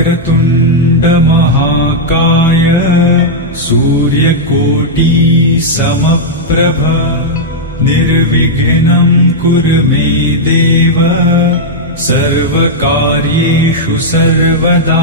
वक्रतुण्ड महाकाय सूर्यकोटि समप्रभ निर्विघ्नं कुरु मे देव सर्वकार्येषु सर्वदा।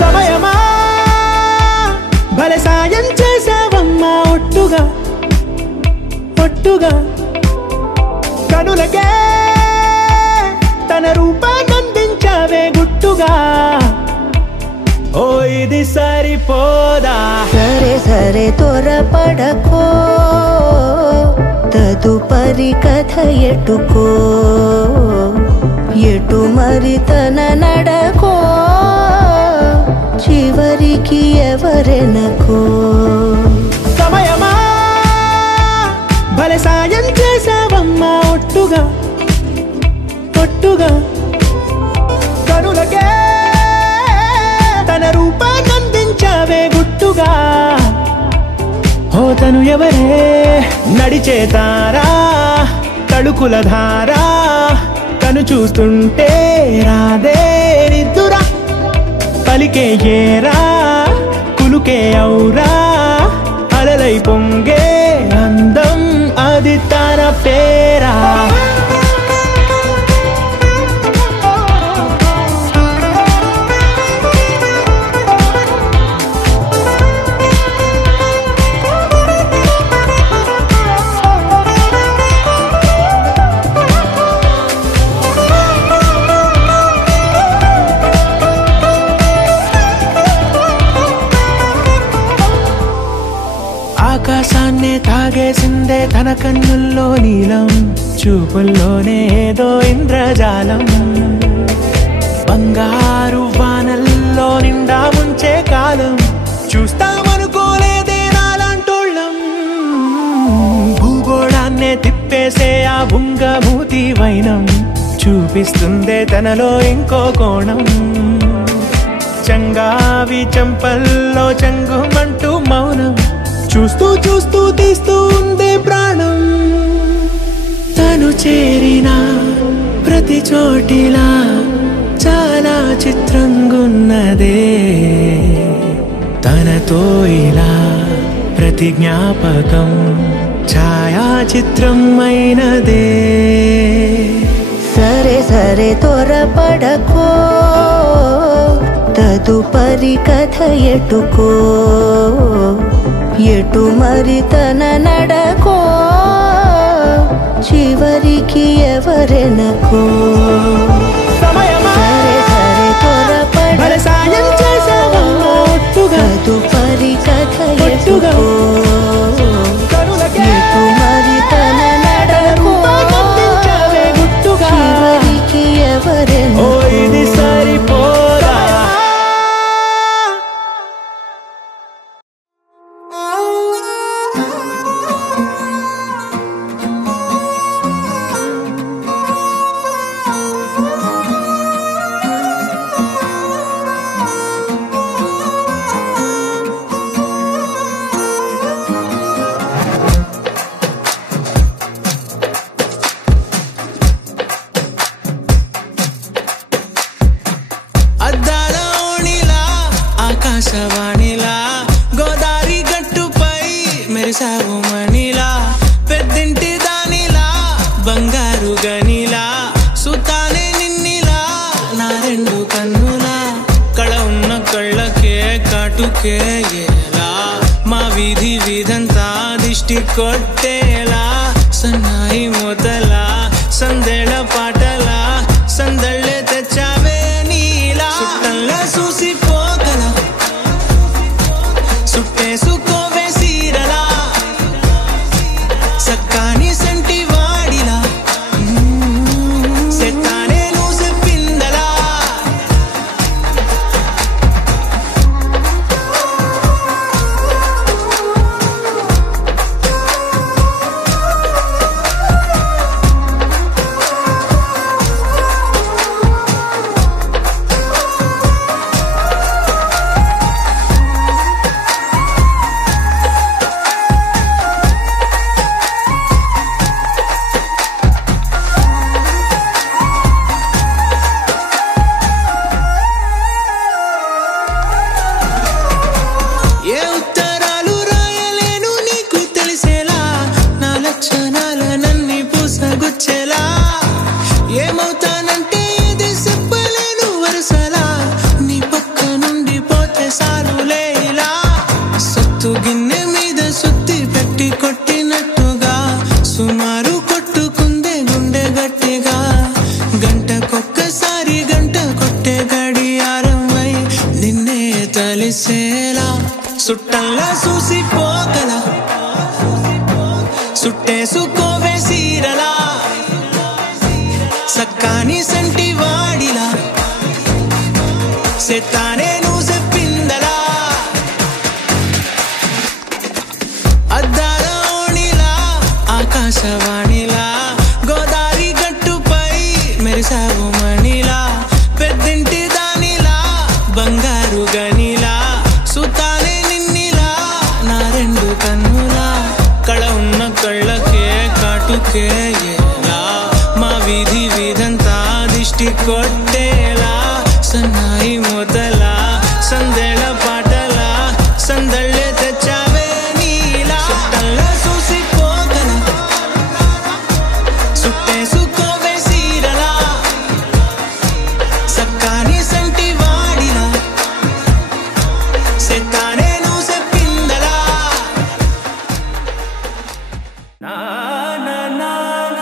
సమయమా భలే సాయం చేసావమ్మా ఒట్టుగా ఒట్టుగా కనులకే తన రూపాన్నందించావే గుట్టుగా ఓ ఇది సరిపోదా సరే సరే త్వరపడకో తదుపరి కథ ఎటుకో ఎటు మరి తన నడకో చివరికి ఎవరెనకో సమయమా భలే సాయం చేసావమ్మా ఒట్టుగా ఒట్టుగా కనులకే తన రూపాన్నందించావే గుట్టుగా ఓ తను ఎవరే నడిచే తారా తళుకుల ధారా తను చూస్తుంటే రాదే నిద్దురా పలికే ఏరా కులుకే ఔరా అలలై పొంగే అందం అది తన పేరా ఆకాశాన్నే తాగేసిందే తన కన్నుల్లో నీలం చూపుల్లోనే ఏదో ఇంద్రజాలం బంగారు వానల్లో నిండా ముంచే కాలం చూస్తామనుకోలేదే నాలాంటోళ్ళం భూగోళాన్నే తిప్పేసే ఆ బుంగమూతి వైనం చూపిస్తుందే తనలో ఇంకో కోణం చంగావి చంపల్లో చంగుమంటూ మౌనం చూస్తూ చూస్తూ తీస్తూ ఉందే ప్రాణం తను చేరిన ప్రతి చోటిలా చాలా చిత్రంగున్నదే తనతో ఇలా ప్రతి జ్ఞాపకం ఛాయాచిత్రం అయినదే. సరే సరే త్వరపడకో, తదుపరి కథ ఎటుకో, ఎటు మరి తన నడకో, చివరికి ఎవరెనకో. సరే సరే త్వరపడకో, తదుపరి కథ ఎటుకో, ఎటు మరి తన నడకో, చివరికి ఎవరెనకో. ఇది సరిపోదా? ఆకాశవాణిలా గోదారి గట్టుపై మెరిసావు మణిలా, పెద్దింటి దానిలా బంగారు గనిలా, సుతానే నిన్నిలా నా రెండు కన్నులా, కళ ఉన్న కళ్ళకే కాటుకే ఎలా, మా వీధి వీధంతా దిష్టి కొట్టేలా, సన్నాయి మొదలా సందేళ పాటలా సందళ్ళే తెచ్చావే నీలా, చుట్టంలా చూసిపోగల సుట్టేసుకోవే సీరలా, సక్కాని సంటి వాడిలా సెత్తానే నువ్వు చెప్పిందలా. ఏ ఉత్తరాలు రాయలేను నీకు తెలిసేలా, నా లక్షణాలనన్నీ పూసగుచ్చేలా, ఏమవుతానంటే ఏది చెప్పలేను వరుసలా, నీ పక్క నుండి పోతే సాలులే ఇలా, సత్తు గిన్నె మీద సుత్తి పెట్టి కొట్టినట్టుగా, సుమారు కొట్టుకుందే గుండె గట్టిగా, గంటకొక్కసారి గంట కొట్టే గడియారమై నిన్నే తలిసేలా, సుట్టంలా చూసిపోగల సుట్టేసుకోవే సీరలా, సక్కాని సంటి వాడిలా సెత్తానే నువ్వు చెప్పిందలా. అద్దాల ఓణిలా ఆకాశవాణిలా గోదారి గట్టుపై మెరిసావు మణిలా, పెద్దింటి దానిలా బంగారు గనిలా, సుతానే నిన్నిలా నా రెండు కన్నులా, కళ ఉన్న కళ్ళకే కాటుకే ఎలా, మా వీధి వీధంతా దిష్టి కొట్టేలా, సన్నాయి మొదలా సందేళ పాటలా సందళ్ళే తెచ్చావే నీలా, చుట్టంలా చూసిపోగల సుట్టేసుకోవే సీరలా, సక్కాని సంటి వాడిలా సెత్తానే నువ్వు చెప్పిందలా. నా నా నా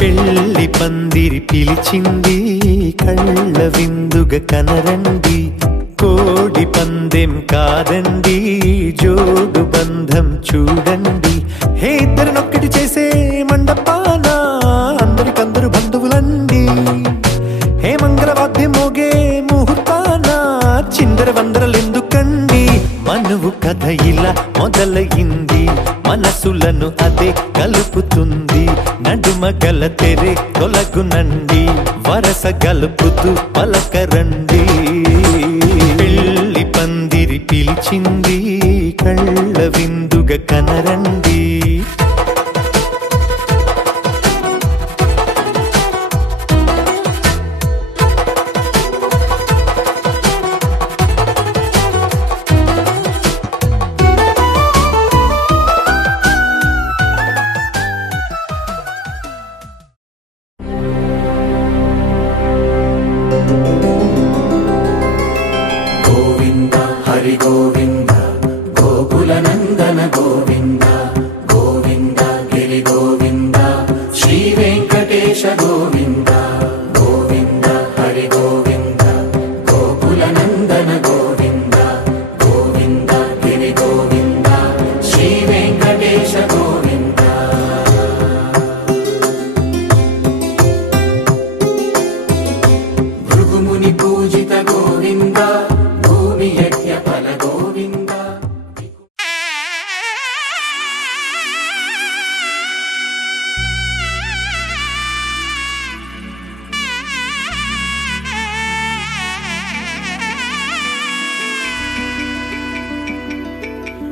పెళ్లి పందిరి పిలిచింది కళ్ళ విందుగా కనరండి కోడి పందెం కాదండి జోడు బంధం చూడండి హే ఇద్దరినొక్కటి చేసే మండపాన అందరికందరు బంధువులండి హే మంగళవాద్యం మోగే ముహూర్తాన చిందర వందరలెందుకండి మనువు కథ ఇలా మొదలయింది మనసులను అదే కలుపుతుంది నడుమ గల తెరే తొలగునండి వరస గలుపుతూ పలకరండి పెళ్లి పందిరి పిలిచింది కళ్ళ విందుగా కనరండి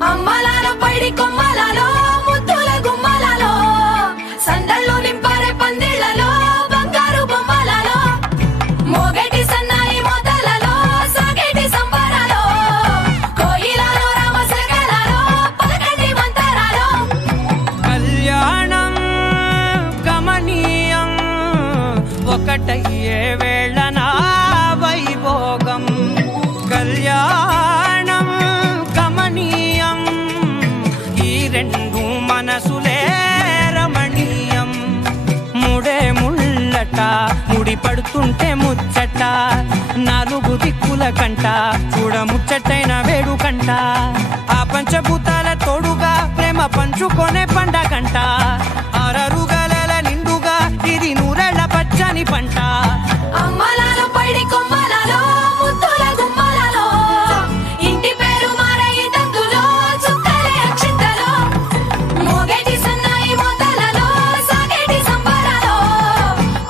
అమ్మలాలో పైడి కొమ్మలలో ముద్దుల గుమ్మలలో సందళ్ళు నింపారే పందిళ్లలో బంగారు బొమ్మలలో మోగేటి సన్నాయి మోతలలో సాగేటి సంబరాలో కోయిలలో రామసగలలో పలకండి మంతరాలో కళ్యాణం గమనీయం ఒకటయ్యే వేళన వైభోగం కళ్యాణం గమనీయం ఈ రెండు మనసులే రమణీయం ముడే ముళ్ళట ముడి పడుతుంటే ముచ్చట నాలుగు దిక్కుల కంట చూడ ముచ్చటైన వేడుకంట ఆ పంచభూతాల తోడుగా ప్రేమ పంచుకొనే పండగంట ఆరరుగల నిండుగా ఇది నూరెళ్ళ పచ్చని పంట అమ్మలాలో పైడి కొమ్మలలో ముద్దుల గుమ్మలలో ఇంటి పేరు మారయి తందులో చుక్కలే అక్షింతలో మోగేటి సన్నాయి మోతలలో సాగేటి సంబరాలో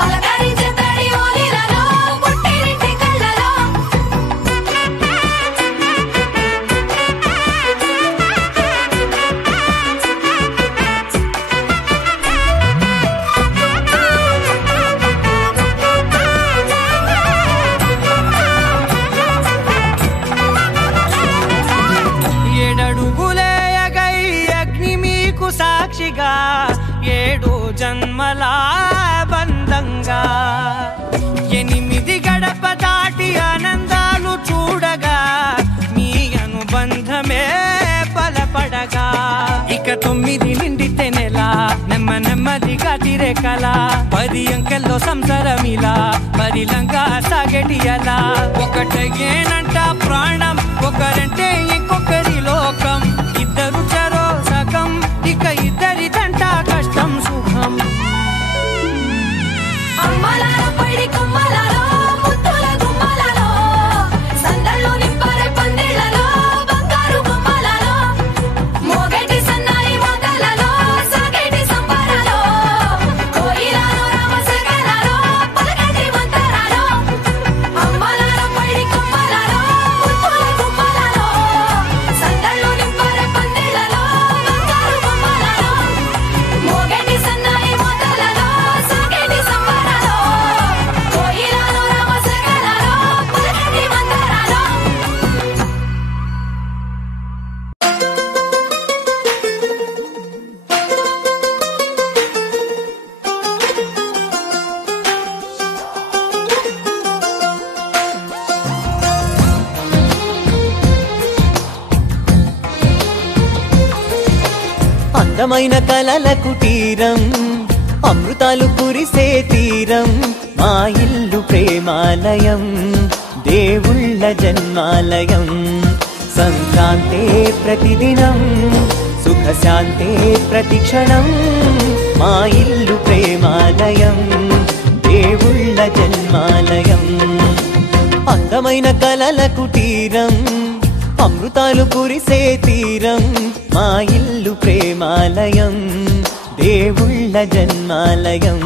అలకరించే తడి ఓలిలలో పుట్టినింటి కళ్ళలో ఏడడుగులేయగై అగ్ని మీకు సాక్షిగా ఏడు జన్మల బంధంగా ఎనిమిది గడప దాటి ఆనందాలు చూడగా మీ అనుబంధమే బలపడగా ఇక 9 నిండితే నెల నెమ్మదిగా తిరే కల 10 అంకెల్లో సంసారమిలా పరిలంగా సాగటి అలా ఒకటేనంట ప్రాణం ఒకరంటే ఇంకొకరి లోకం ఇద్దరు చరో సగం ఇక ఇద్దరిదంట కష్టం సుఖం అమ్మలాలో పైడి కొమ్మలలో ముద్దుల గుమ్మలలో సందళ్ళు నింపారే పందిళ్లలో బంగారు బొమ్మలలో మోగేటి సన్నాయి మోతలలో సాగేటి సంబరాలో కోయిలలో రామసగలలో పలకండి మంతరాలో అమ్మలాలో పైడి కొమ్మలలో ముద్దుల గుమ్మలలో సందళ్ళు నింపారే పందిళ్లలో బంగారు బొమ్మలలో మోగేటి సన్నాయి మోతలలో సాగేటి సంబరాలో కోయిలలో రామసగలలో పలకండి మంతరాలో అందమైన కలల కుటీరం అమృతాలు కురిసే తీరం మా ఇల్లు ప్రేమాలయం దేవుళ్ళ జన్మాలయం సంక్రాంతే ప్రతిదినం సుఖశాంతే ప్రతిక్షణం మా ఇల్లు ప్రేమాలయం దేవుళ్ళ జన్మాలయం అందమైన కలల కుటీరం అమృతాలు కురిసే తీరం మా ఇల్లు ప్రేమాలయం దేవుళ్ళ జన్మాలయం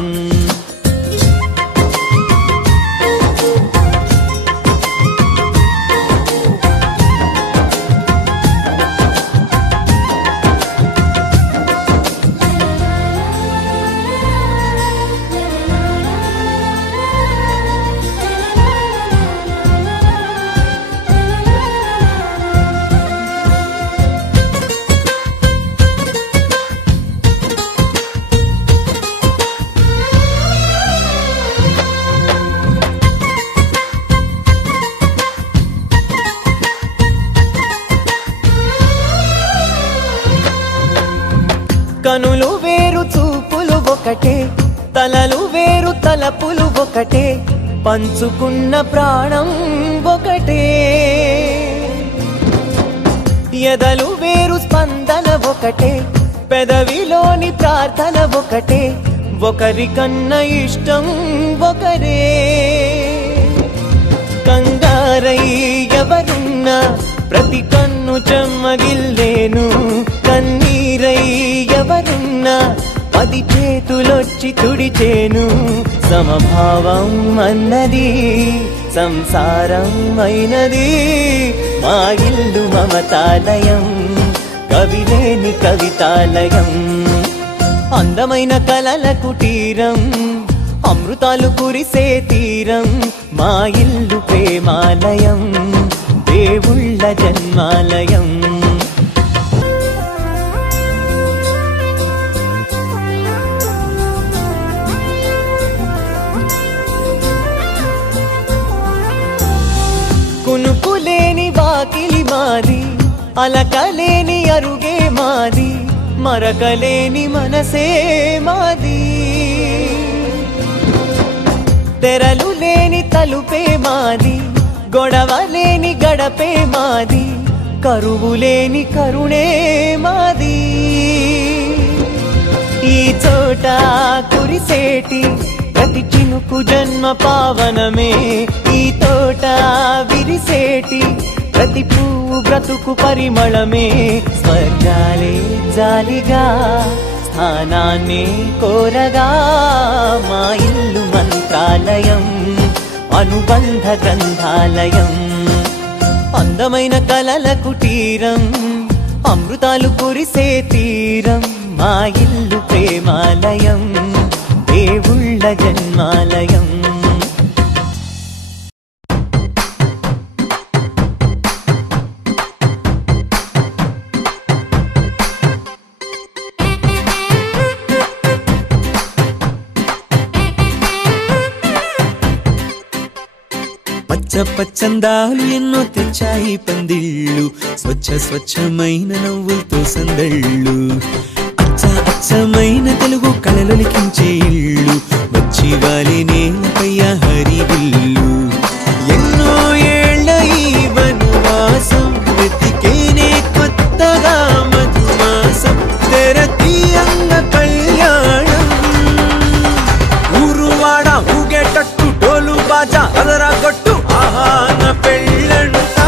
కనులు వేరు చూపులు ఒకటే తలలు వేరు తలపులు ఒకటే పంచుకున్న ప్రాణం ఒకటే ఎదలు వేరు స్పందన ఒకటే పెదవిలోని ప్రార్థన ఒకటే ఒకరికన్నా ఇష్టం ఒకరే కంగారై ఎవరున్నా ప్రతి కన్ను చెమ్మగిల్లేను కన్నీరై ఎవరున్నా 10 చేతులొచ్చి తుడిచేను సమభావం అన్నది సంసారం అయినది మా ఇల్లు మమతాలయం కవిలేని కవితాలయం అందమైన కలల కుటీరం అమృతాలు కురిసే తీరం మా ఇల్లు ప్రేమాలయం దేవుళ్ళ జన్మాలయం కునుకులేని వాకిలి మాది అలకలేని అరుగే మాది మరకలేని మనసే మాది తెరలు లేని తలుపే మాది గొడవలేని గడపే మాది కరువులేని కరుణే మాది ఈ చోట కురిసేటి ప్రతి చినుకు జన్మ పావనమే ఈ తోట విరిసేటి ప్రతి పువ్వు బ్రతుకు పరిమళమే స్వర్గాలే జాలిగా స్థానాన్ని కోరగా మా ఇల్లు మంత్రాలయం అనుబంధ గ్రంథాలయం అందమైన కలల కుటీరం అమృతాలు కురిసే తీరం మా ఇల్లు ప్రేమాలయం దేవుళ్ళ జన్మాలయం పచ్చందాలు ఎన్నో తెచ్చాయి పందిళ్ళు స్వచ్ఛమైన నవ్వులతో సందళ్ళు అచ్చమైన తెలుగు కళలొలికించే ఇళ్ళు వచ్చి వాలి నేలపై హరివిల్లు ఎన్నో ఏళ్ల ఈ వనవాసం వెతికేనే కొత్తగా మధుమాసం తెరతీయంగ కళ్యాణం ఊరువాడ ఊగేటట్టు డోలు బాజా అదరగొట్టు ఆహా నా పెళ్ళంట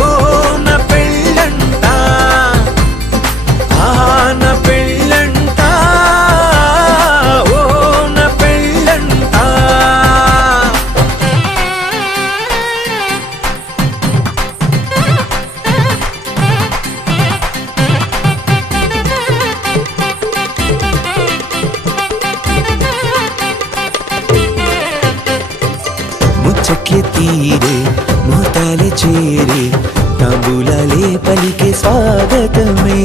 ఓ నా పెళ్ళంట ఆహా నా పెళ్ళంట ఓ నా పెళ్ళంట ముచ్చట్లే తీరే మోతాలే చేరే తాంబూలాలే పలికే స్వాగతమే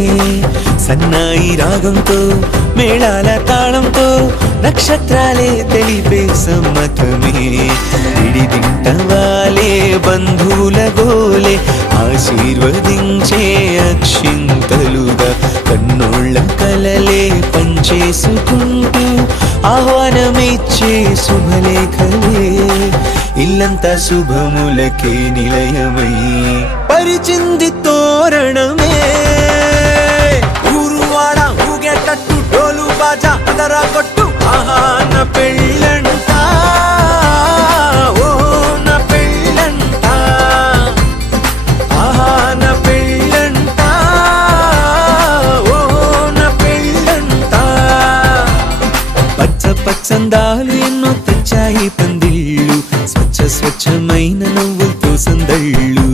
సన్నాయి రాగంతో మేళాల తాళంతో నక్షత్రాలే తెలిపే సమ్మతమే విడిదింటవాలే బంధువుల గోలే ఆశీర్వదించే అక్షింతలుగా కన్నోళ్ళ కలలే పంచ చేసుకుంటూ ఆహ్వానమిచ్చే శుభలేఖలే ఇల్లంతా శుభములకే నిలయమై పరిచింది తోరణమే. ఊరువాడ ఊగేటట్టు డోలు బాజా అదరా కొట్టు ఆహా నా పెళ్ళంట ఓ నా పెళ్ళంట ఆహా నా పెళ్ళంట ఓ నా పెళ్ళంట. పచ్చ పచ్చందాలు ఎన్నో తెచ్చాయి పందిళ్ళు స్వచ్ఛమైన నవ్వులతో సందళ్ళు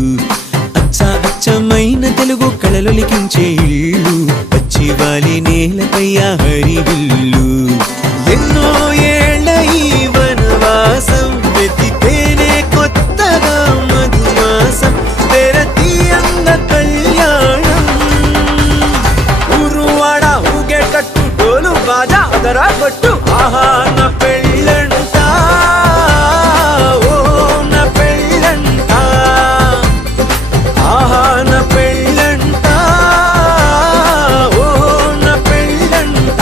అచ్చమైన తెలుగు కళలొలికించే ఇళ్ళు పచ్చి వాలి నేలపై హరివిల్లు. ఎన్నో ఏళ్ళ ఈ వనవాసం వెతికేనే కొత్తగా మధుమాసం తెరతి అంద కళ్యాణం. ఊరువాడ ఊగేటట్టు డోలు బాజా అదరా కొట్టు ఆహా నా పెళ్ళంట ఓ నా పెళ్ళంట ఆహా నా పెళ్ళంట ఓ నా పెళ్ళంట.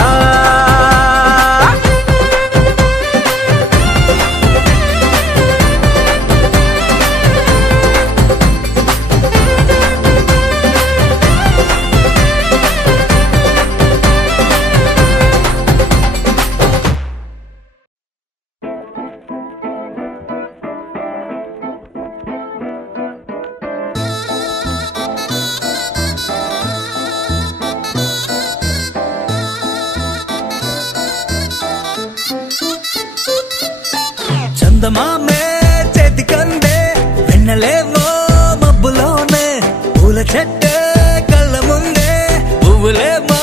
చందమామే చేతికందే వెన్నెలేమో మబ్బులోనే పూల చెట్టే కళ్ళ ముందే పువ్వులేమో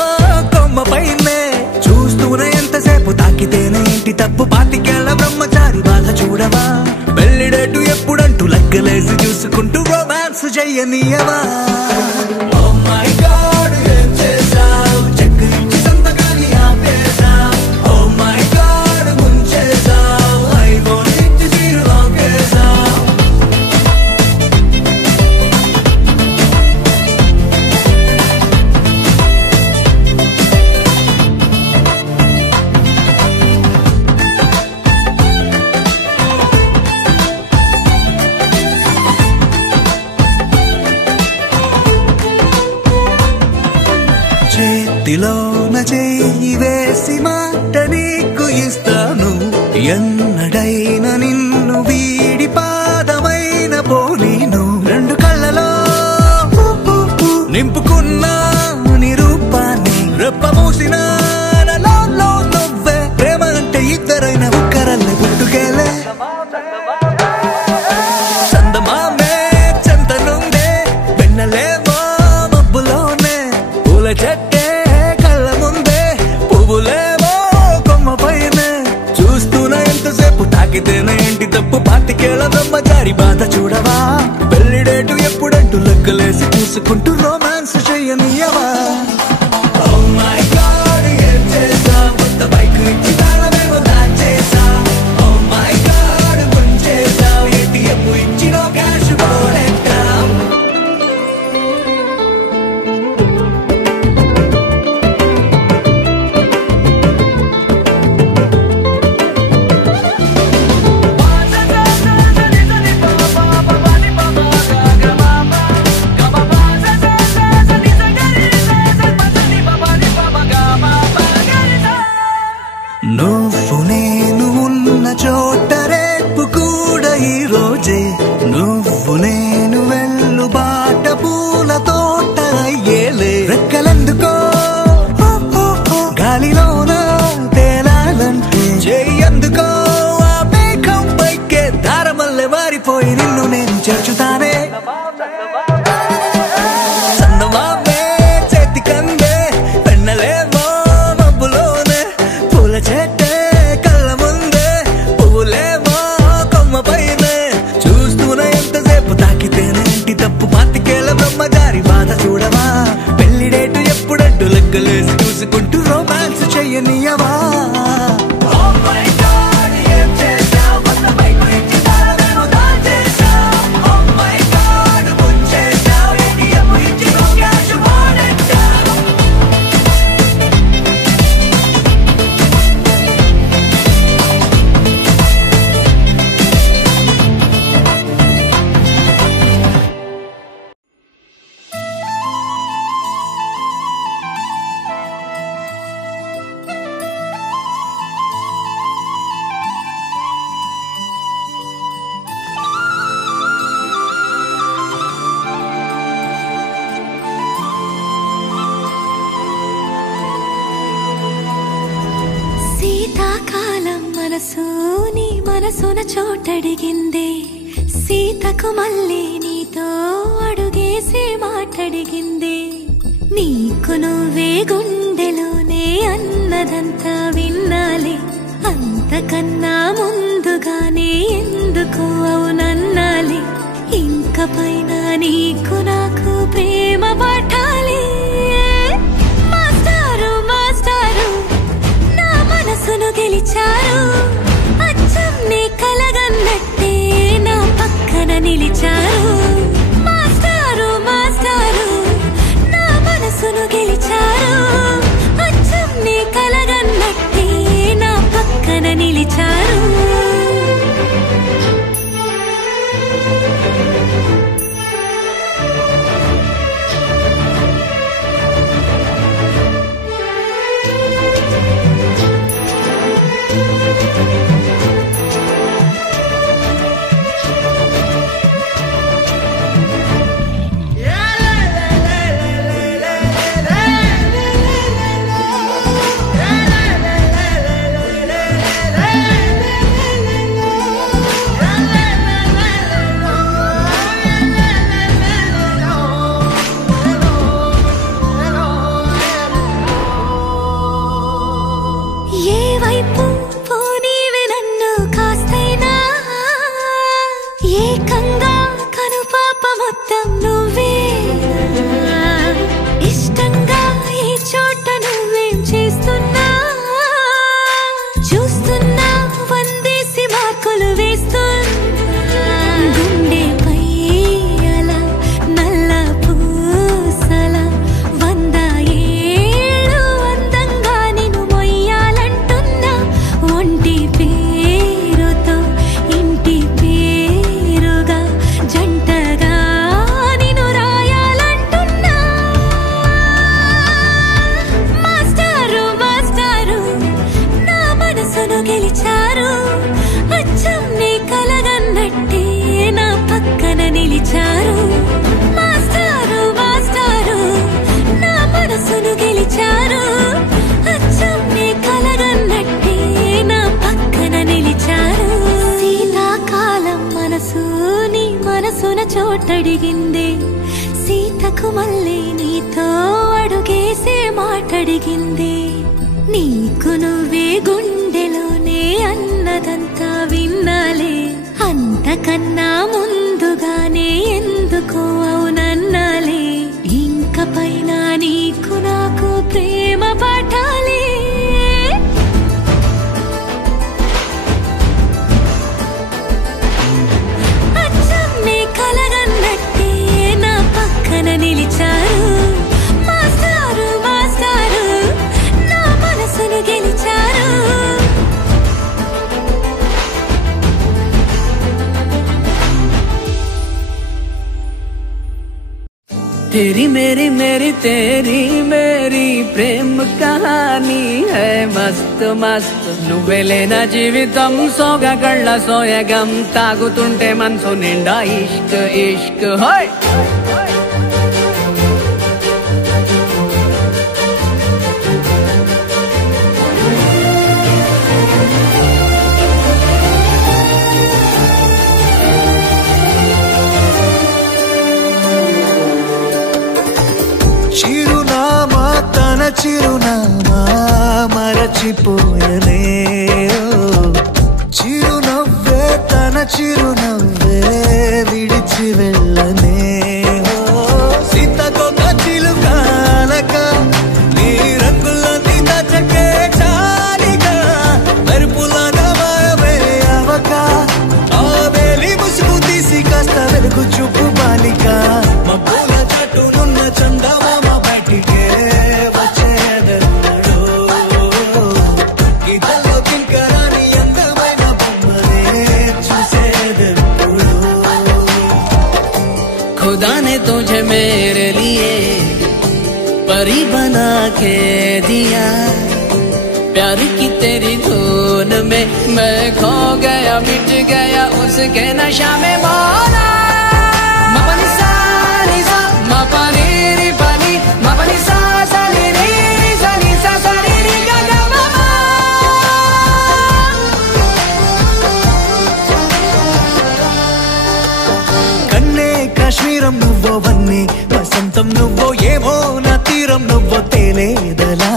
కొమ్మ పైనే చూస్తూనే ఎంతసేపు తాకితేనే ఇంటి తప్పు పాతికేళ్ల బ్రహ్మచారి బాధ చూడవా పెళ్లిడేటు ఎప్పుడంటూ లెక్కలేసి చూసుకుంటూ రొమాన్స్ చెయ్యనీయవా. Oh my God, ఏం చేసావ్ చెక్ ఇచ్చి సంతకాన్ని ఆపేసావ్. Oh my God, ముంచేసావ్ ఐఫోన్ ఇచ్చి సీరు లాగేసావ్. చేతిలోన చెయ్యి వేసి మాట నీకు ఇస్తాను ఎన్నడైనా నిన్ను వీడి పాదమైన పోనీను. రెండు కళ్ళలో నింపుకున్నా నీ రూపాన్ని రెప్ప మూసిన నువ్వే ప్రేమ అంటే ఇద్దరైన ఒక్కరల్లే పుట్టుకేలే. చందమామే చెంతనుందే వెన్నెలేమో మబ్బులోనే పూల చెట్టే కళ్ళ ముందే పువ్వులేమో కొమ్మ పైనే చూస్తూనే ఎంతసేపు తాకితేనే ఇంటి తప్పు పాతికేళ్ల బ్రహ్మచారి బాధ చూడవా పెళ్లిడేటు ఎప్పుడంటూ లెక్కలేసి చూసుకుంటూ రొమాన్స్ చెయ్యనీయవా. Oh my God, ఏం చేసావ్ కొత్త బైక్ ఇచ్చి తాళమేమో దాచేసావ్. Oh my God, ముంచేసావ్ ATM ఇచ్చినో క్యాష్ పోనెట్టావ్. నువ్వు నేను ఉన్న చోట రేపు కూడా ఈ రోజే నువ్వు నేను వెళ్ళు బాట పూల తోట అయ్యేలే. రెక్కలెందుకో గాలిలోన తేలాలంటే చెయ్యందుకో ఆ మేఘం పైకే దారమల్లె మారిపోయి నిన్ను నేను చేర్చుతానే. చందమామే చేతికందే వెన్నెలేమో మబ్బులోనే పూల చెట్టే కళ్ళ ముందే పువ్వులేమో కొమ్మ పైనే చూస్తూనే ఎంతసేపు తాకితేనే ఇంటి తప్పు పాతికేళ్ల బ్రహ్మచారి బాధ చూడవా పెళ్లిడేటు ఎప్పుడంటూ లెక్కలేసి చూసుకుంటూ రొమాన్స్ చెయ్యనీయవా. Oh my God, ఏం చేసావ్ కొత్త బైక్ ఇచ్చి తాళమేమో దాచేసావ్. Oh my God, ముంచేసావ్ ATM ఇచ్చి నో క్యాష్ పోనెట్టావ్. మనసు నీ మనసున చోటడిగిందే సీతకు మళ్ళీ నీతో అడుగేసి మాటడిగిందే నీకు నువ్వే గుండెలోనే అన్నదంతా విన్నాలే అంతకన్నా ముందుగానే ఎందుకు అవునన్నాలే ఇంక పైన నీకు నాకు ప్రేమ పాఠాలే మాస్టారు మాస్టారు నా మనసును గెలిచారు అచ్చం నీ కలగన్నట్టే నా పక్కన నిలిచారు మాస్టారు మాస్టారు నా మనసును గెలిచారు అచ్చం నీ కలగన్నట్టే నా పక్కన నిలిచారు చోటడిగిందే సీతకు మళ్ళీ నీతో అడుగేసే మాటడిగిందే నీకు నువ్వే గుండెలోనే అన్నదంతా విన్నాలే అంతకన్నా ముందుగానే ఎందుకో అవునన్నాలే ఇంక పైన నీకు నాకు ప్రేమ పాఠాలే నిలిచారు మాస్టారు మాస్టారు నా మనసును గెలిచారు तेरी मेरी मेरी तेरी मेरी प्रेम कहानी है मस्त मस्त నువ్వేలేనా జీవితం సోగగళ్ళ సోయగం తాగుతుంటే మనసు నిండా ఇష్క్ ఇష్క్ హోయ్ చిరునామా తన చిరునామా మరచిపోయనే చిరునవ్వే తన చిరునవ్వే విడిచి వెళ్ళనే సీతకొక చిలుకాలక నీ రంగులన్నీ దచకే చాలిగా మెరుపులాగా మాయమే అవక ఆ వేలి ముసుగు తీసి కాస్త వెలుగు చూపు బాలిక మబ్బుల చట్టునున్న చందమామ బయటికే వచ్చేదెన్నడో ఇదల్లో కింకరాని అందమైన బొమ్మనే చూసేదెప్పుడు खुदा ने तुझे मेरे लिए परी बना के दिया प्यार की तेरी धुन में मैं खो गया मिट गया उसके नशा में मौला मपनी सा नी सा मपनी री पनी मपनी सा सा नी री सा नी सा सा री री गा गा मा క్షణం నువ్వో వన్నే వసంతం నువ్వో ఏమో నా తీరం నువ్వో తేలేదలా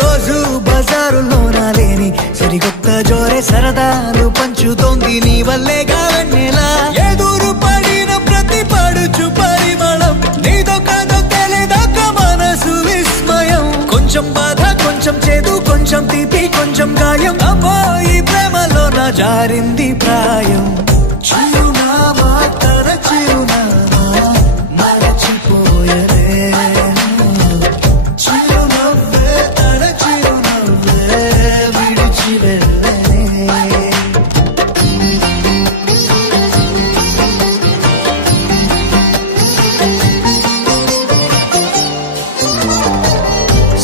రోజు బజారులో నా లేని సరికొత్త జోరే సరదాలు పంచుతోంది నీ వల్లేగా వెన్నెలా ఎదురు పడిన ప్రతి పడుచు పరిమళం నీదో కాదో తెలియదాకా మనసు విస్మయం కొంచెం బాధ కొంచెం చేదు కొంచెం తీపి కొంచెం గాయం అమ్మో ఈ ప్రేమలో నా జారింది ప్రాయం చిరునామా తన చిరునామా మరచిపోయలే చిరునవ్వే తన చిరునవ్వే విడిచి వెళ్ళలే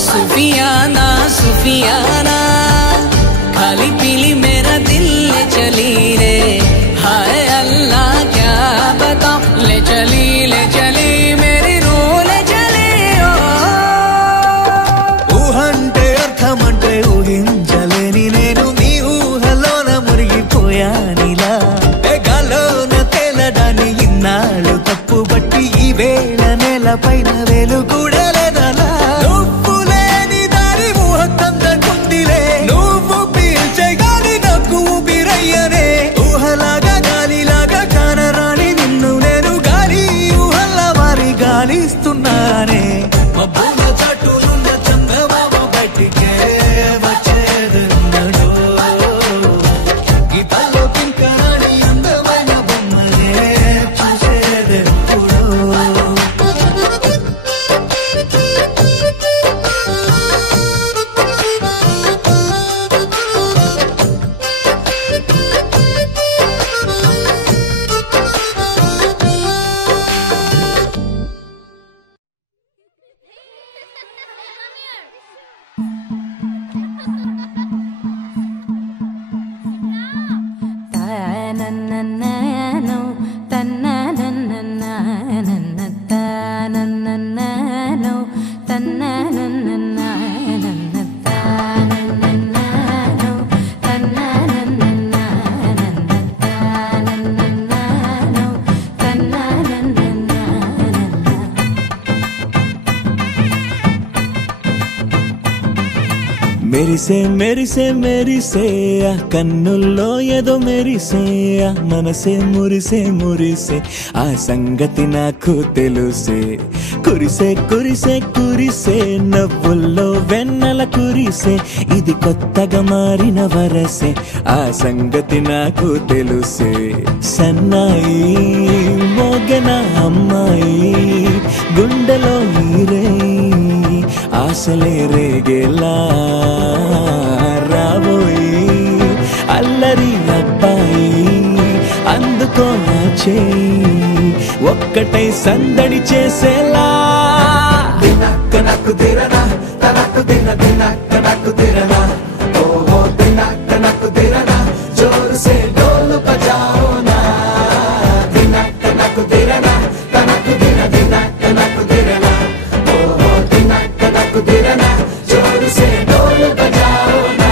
सुफियाना सुफियाना खाली पीली मेरा दिल ले चली रे हाय अल्लाह क्या बताऊं ले चली मेरी रूह ले चली ఊహంటే అర్థమంటే ఊహించలేని నేను నీ ఊహలోన మురిగిపోయానిలా గాల్లోన తేలడాన్ని ఇన్నాళ్ళు తప్పుబట్టి ఈ వేళ నేల పైన వేలు కూడా లేదలా నువ్వు లేని దారి ఊహకందకుందిలే నువ్వు పీల్చే గాలి నాకు ఊపిరయ్యనే ఊహలాగా గాలిలాగా కానరాని నిన్ను నేను గాలి ఊహల్లా మారి గాలిస్తున్నానే మబ్బుల చాటునున్న చందమామ బయటికే వచ్చేదన్నడు గీతాల్లో కింకరాని అందమైన బొమ్మలే చూసేదెప్పుడు మెరిసే మెరిసే మెరిసే ఆ కన్నుల్లో ఏదో మెరిసే ఆ మనసే మురిసే మురిసే ఆ సంగతి నాకు తెలుసే కురిసే కురిసే కురిసే నవ్వుల్లో వెన్నెల కురిసే ఇది కొత్తగా మారిన వరసే ఆ సంగతి నాకు తెలుసే సన్నాయి మోగన అమ్మాయి గుండెలో ఈరే ఆశలే రేగేలా రాబోయి అల్లరి అబ్బాయి అందుకో నా చేయి ఒక్కటై సందడి చేసేలా దినక్క నాకు దిరనా తనకు దిన దినక్క నాకు దిరనా ఓహో దినక్క నాకు దిరనా జోరు సే డోలు బజాओ నా దినక్క నాకు దిరనా తనకు దిన దినక్క నాకు దిరనా ఓహో దినక్క నాకు దిరనా జోరు సే డోలు బజాओ నా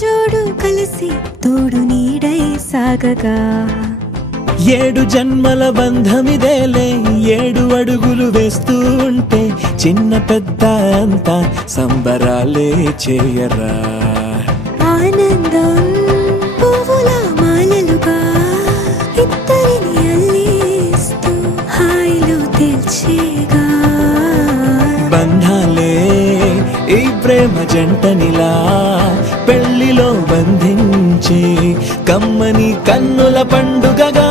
జోడు కలిసి తోడు నీడై సాగగా ఏడు జన్మల బంధమిదేలే 7 అడుగులు వేస్తూ ఉంటే చిన్న పెద్ద అంతా సంబరాలే చేయరా ఆనందం పువ్వుల మాలలుగా ఇద్దరిని అల్లేస్తూ హాయిలో తెల్చేగా బంధాలే ఈ ప్రేమ జంటనిలా పెళ్లిలో బంధించి కమ్మని కన్నుల పండుగగా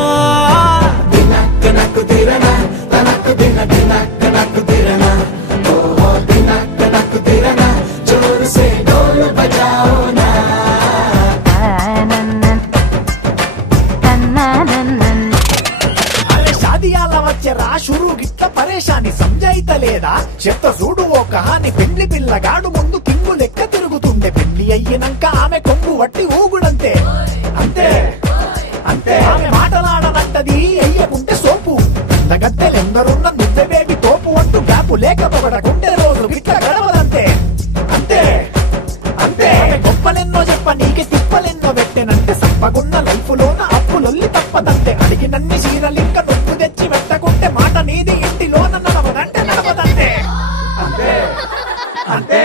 దినక్కనకు తిరనా తనకు దిన దినక్కనకు తిరనా ఓ దినక్కనకు తిరనా జోరు సే డోలు బజాओ నా అరే షాదియాల వచ్చరా షురు గిట్ల పరేషాని సంజాయితలేదా చెత్త చూడు ఓ కహాని పెళ్లి పిల్లగాడు ముందు కింగు లెక్క తిరుగుతుండే పెళ్లి అయ్యినాక ఆమె కొంగు వట్టి ఊగుడంతే అంతే అంతే ఆమె మాటలాడనంటది అయ్యకుంటే సోపు గద్దెలెందరున్న నువ్వెవేవి తోపు అంటూ గ్యాపు లేకపోవడకుంటే రోజు గిట్ల గడవదంతే అంతే అంతే గొప్పలెన్నో చెప్ప నీకే తిప్పలెన్నో పెట్టెనంటే సంపగున్న లైఫ్ లోన అప్పులొల్లి తప్పదంతే అడిగినన్ని చీరలింక నొప్పు తెచ్చి పెట్టకుంటే మాట నీది ఇంటిలోన నడవదంటే నడవదంతే అంతే అంతే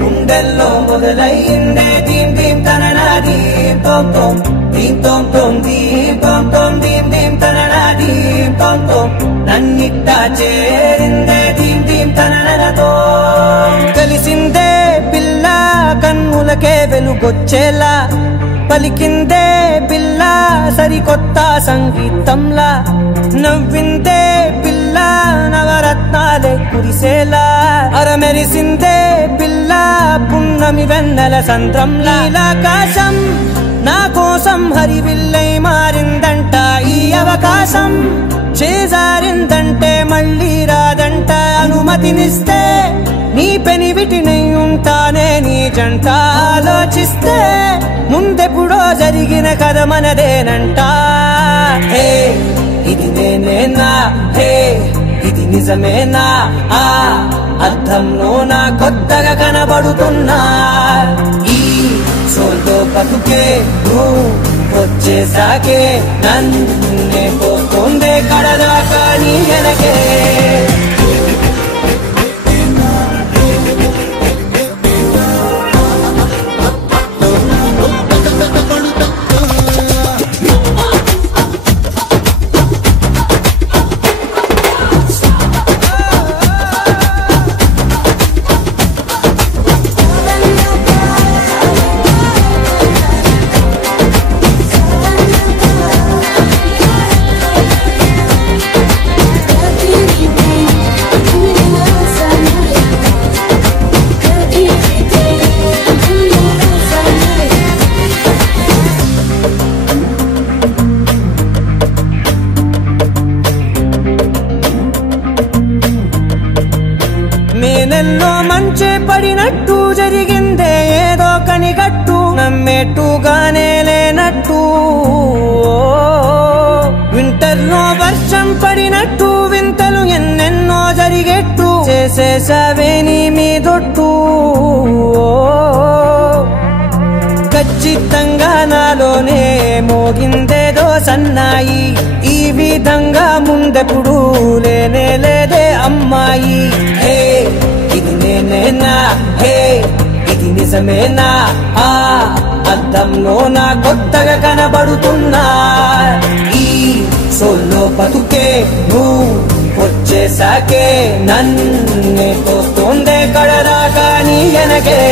గుండెల్లో మొదలయ్యిందే దీం దీం తననా దీం తోం తోం దీం తోం తోం దీపం తోం దీం దీం తననా దీం తోం తోం నన్నిట్టా చేరిందే దీం దీం తననతో కలిసిందే పిల్ల కన్నులకే వెలుగొచ్చేలా పలికిందే పిల్ల సరికొత్త సంగీతంలా నవ్విందే పిల్ల నవరత్నాలే కురిసేలా అరమెరిసిందే పిల్ల పున్నమి వెన్నెల సంద్రంలా ఆకాశం నా కోసం హరివిల్లై మారిందంట ఈ అవకాశం చేజారిందంటే మళ్ళీ రాదంట అనుమతినిస్తే నీ పెనివిటినై ఉంటానే నీ జంట ఆలోచిస్తే ముందెప్పుడో జరిగిన కథ మనదేనంట హే ఇది నేనేనా హే ఇది నిజమేనా ఆ అర్థంలో నా కొత్తగా కనబడుతున్నా ఈ సోల్తో బతుకే నువ్వు వచ్చేసాకే నన్నే పోతుందే కడదాకా నీ వెనకే నేనెన్నో మంచే పడినట్టు జరిగిందే ఏదో కనిగట్టు నమ్మేట్టుగానే లేనట్టు వింటర్లో వర్షం పడినట్టు వింతలు ఎన్నెన్నో జరిగేట్టు చేసేసావే నీ మీదొట్టు చిత్తంగా నాలోనే మోగిందేదో సన్నాయి. ఈ విధంగా ముందెప్పుడు లేనే లేదే అమ్మాయి. హే ఇది నేనేనా, హే ఇది నిజమేనా, ఆ అద్దంలో నా కొత్తగా కనబడుతున్నా. ఈ సోల్లో బతుకే నువ్వు వచ్చేసాకే నన్నే తోస్తోందే కడదాకా నీ వెనకే.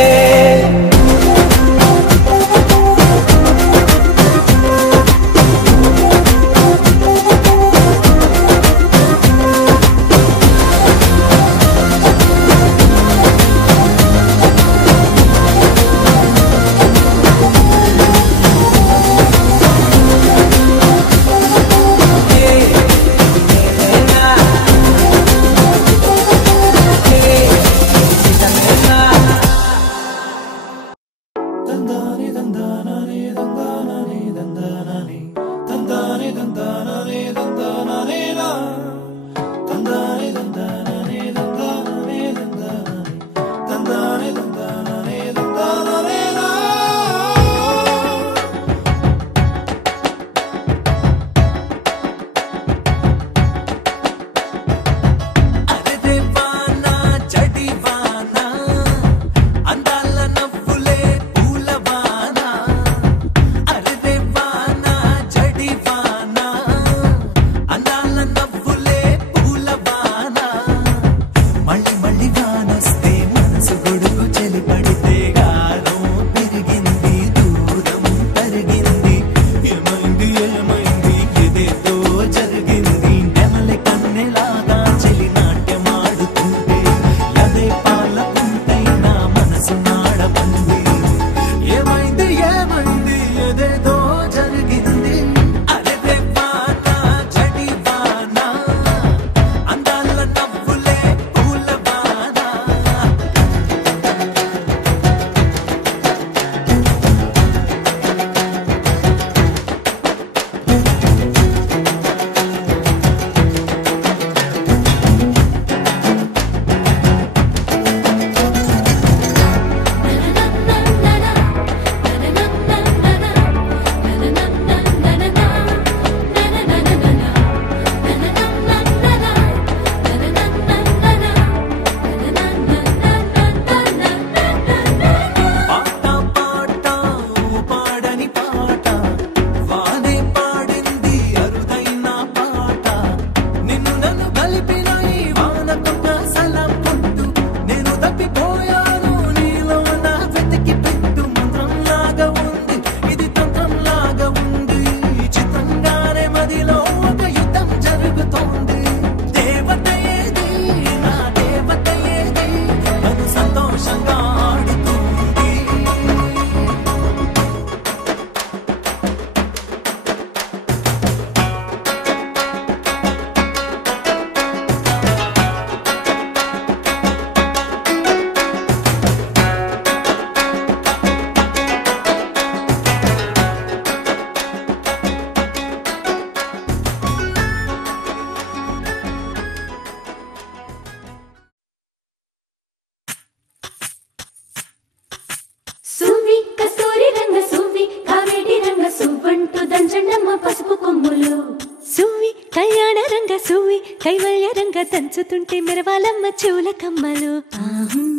కైవల్య రంగ దంచుతుంటే మెరవాలమ్మ చెవుల కమ్మలు. ఆహం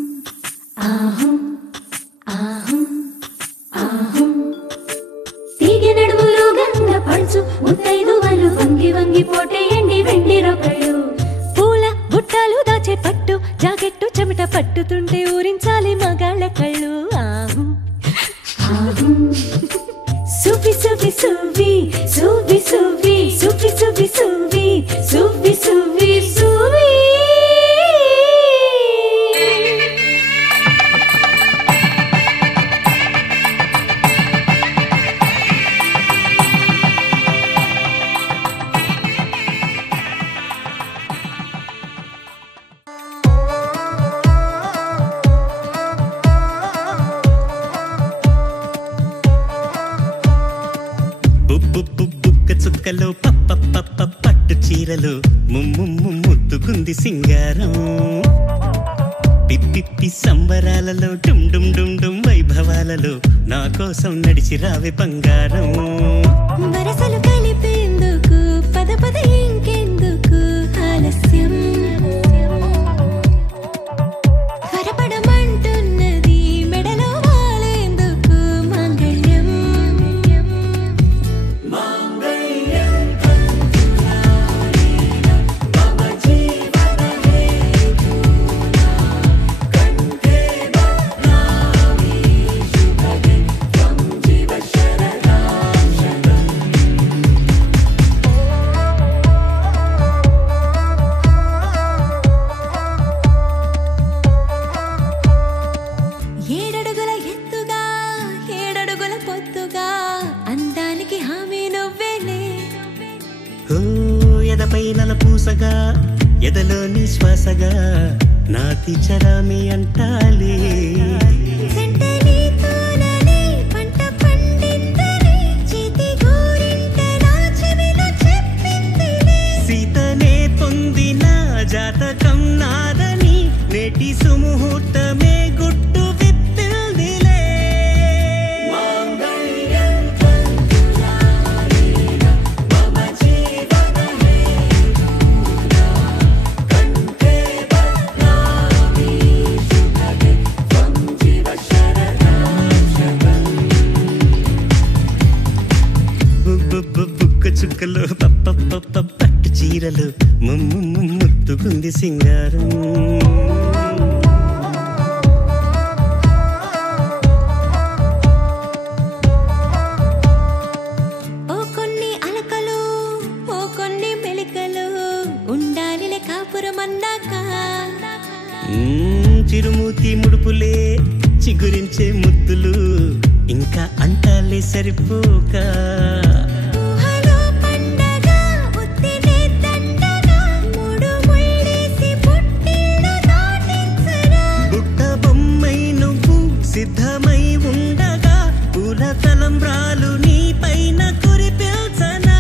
ఆహం ఆహం ఆహం తీగె నడుములు గంగ పంచు ముత్తైదువలు వంగి వంగి పోటేయండి వెండి రొకళ్ళు. పూల బుట్టాలు దాచే పట్టు జాకెట్టు చెమట పట్టుతుంటే ఊరించాలి మగాళ్ళ కళ్ళు. ఆహం ఆహం సువి సువి సువి సువి సువి సువి సువి సువి సువి సువి సువి. చుక్కలో పప్ప పప్ప పట్టు చీరలు ముమ్ము ముద్దుకుంది సింగారం. పిప్పి సంబరాలలో డుమ్ డుమ్ డుమ్ డుమ్ వైభవం. అనుభవాలలో నా కోసం నడిచి రావే బంగారం. వరసలు కలిపేందుకు పద పద ఇంకెందుకు ఆలస్యం, త్వరపడమంటున్నది మెడలో వాలేందుకు మాంగళ్యం. ఏడడుగుల ఎత్తుగా ఏడడుగుల పొత్తుగా అందానికి హామీ నువ్వేలే. ఓ ఎదపై నలపూసగా ఎదలోని శ్వాసగా నాతి చరామి అంటాలే. సెంటనీతోనని పంట పండిందని చేతి గోరింట నా చెవిలో చెప్పిందిలే. సీతనే పొందిన జాతకం నాదని నేటి సుముహూర్తమే గుట్టు విప్పిల్దిలే. బుక్క చుక్కలు పట్టు చీరలు ముద్దుకుంది సింగారం. ఓ కొన్ని అలకలు ఓ కొన్ని మెలికలు ఉండాలిలే కాపురం అన్నాక. చిరుమూతి ముడుపులే చిగురించే ముద్దులు ఇంకా అంటాలే సరిపోక. ఊహలో పండగ ఉత్తినే దండగా మూడు ముళ్ళేసి పుట్టిల్లు దాటించరా. బుట్ట బొమ్మై నువ్వు సిద్ధమై ఉండగా పూల తలంబ్రాలు నీ పైన కురిపిల్చనా.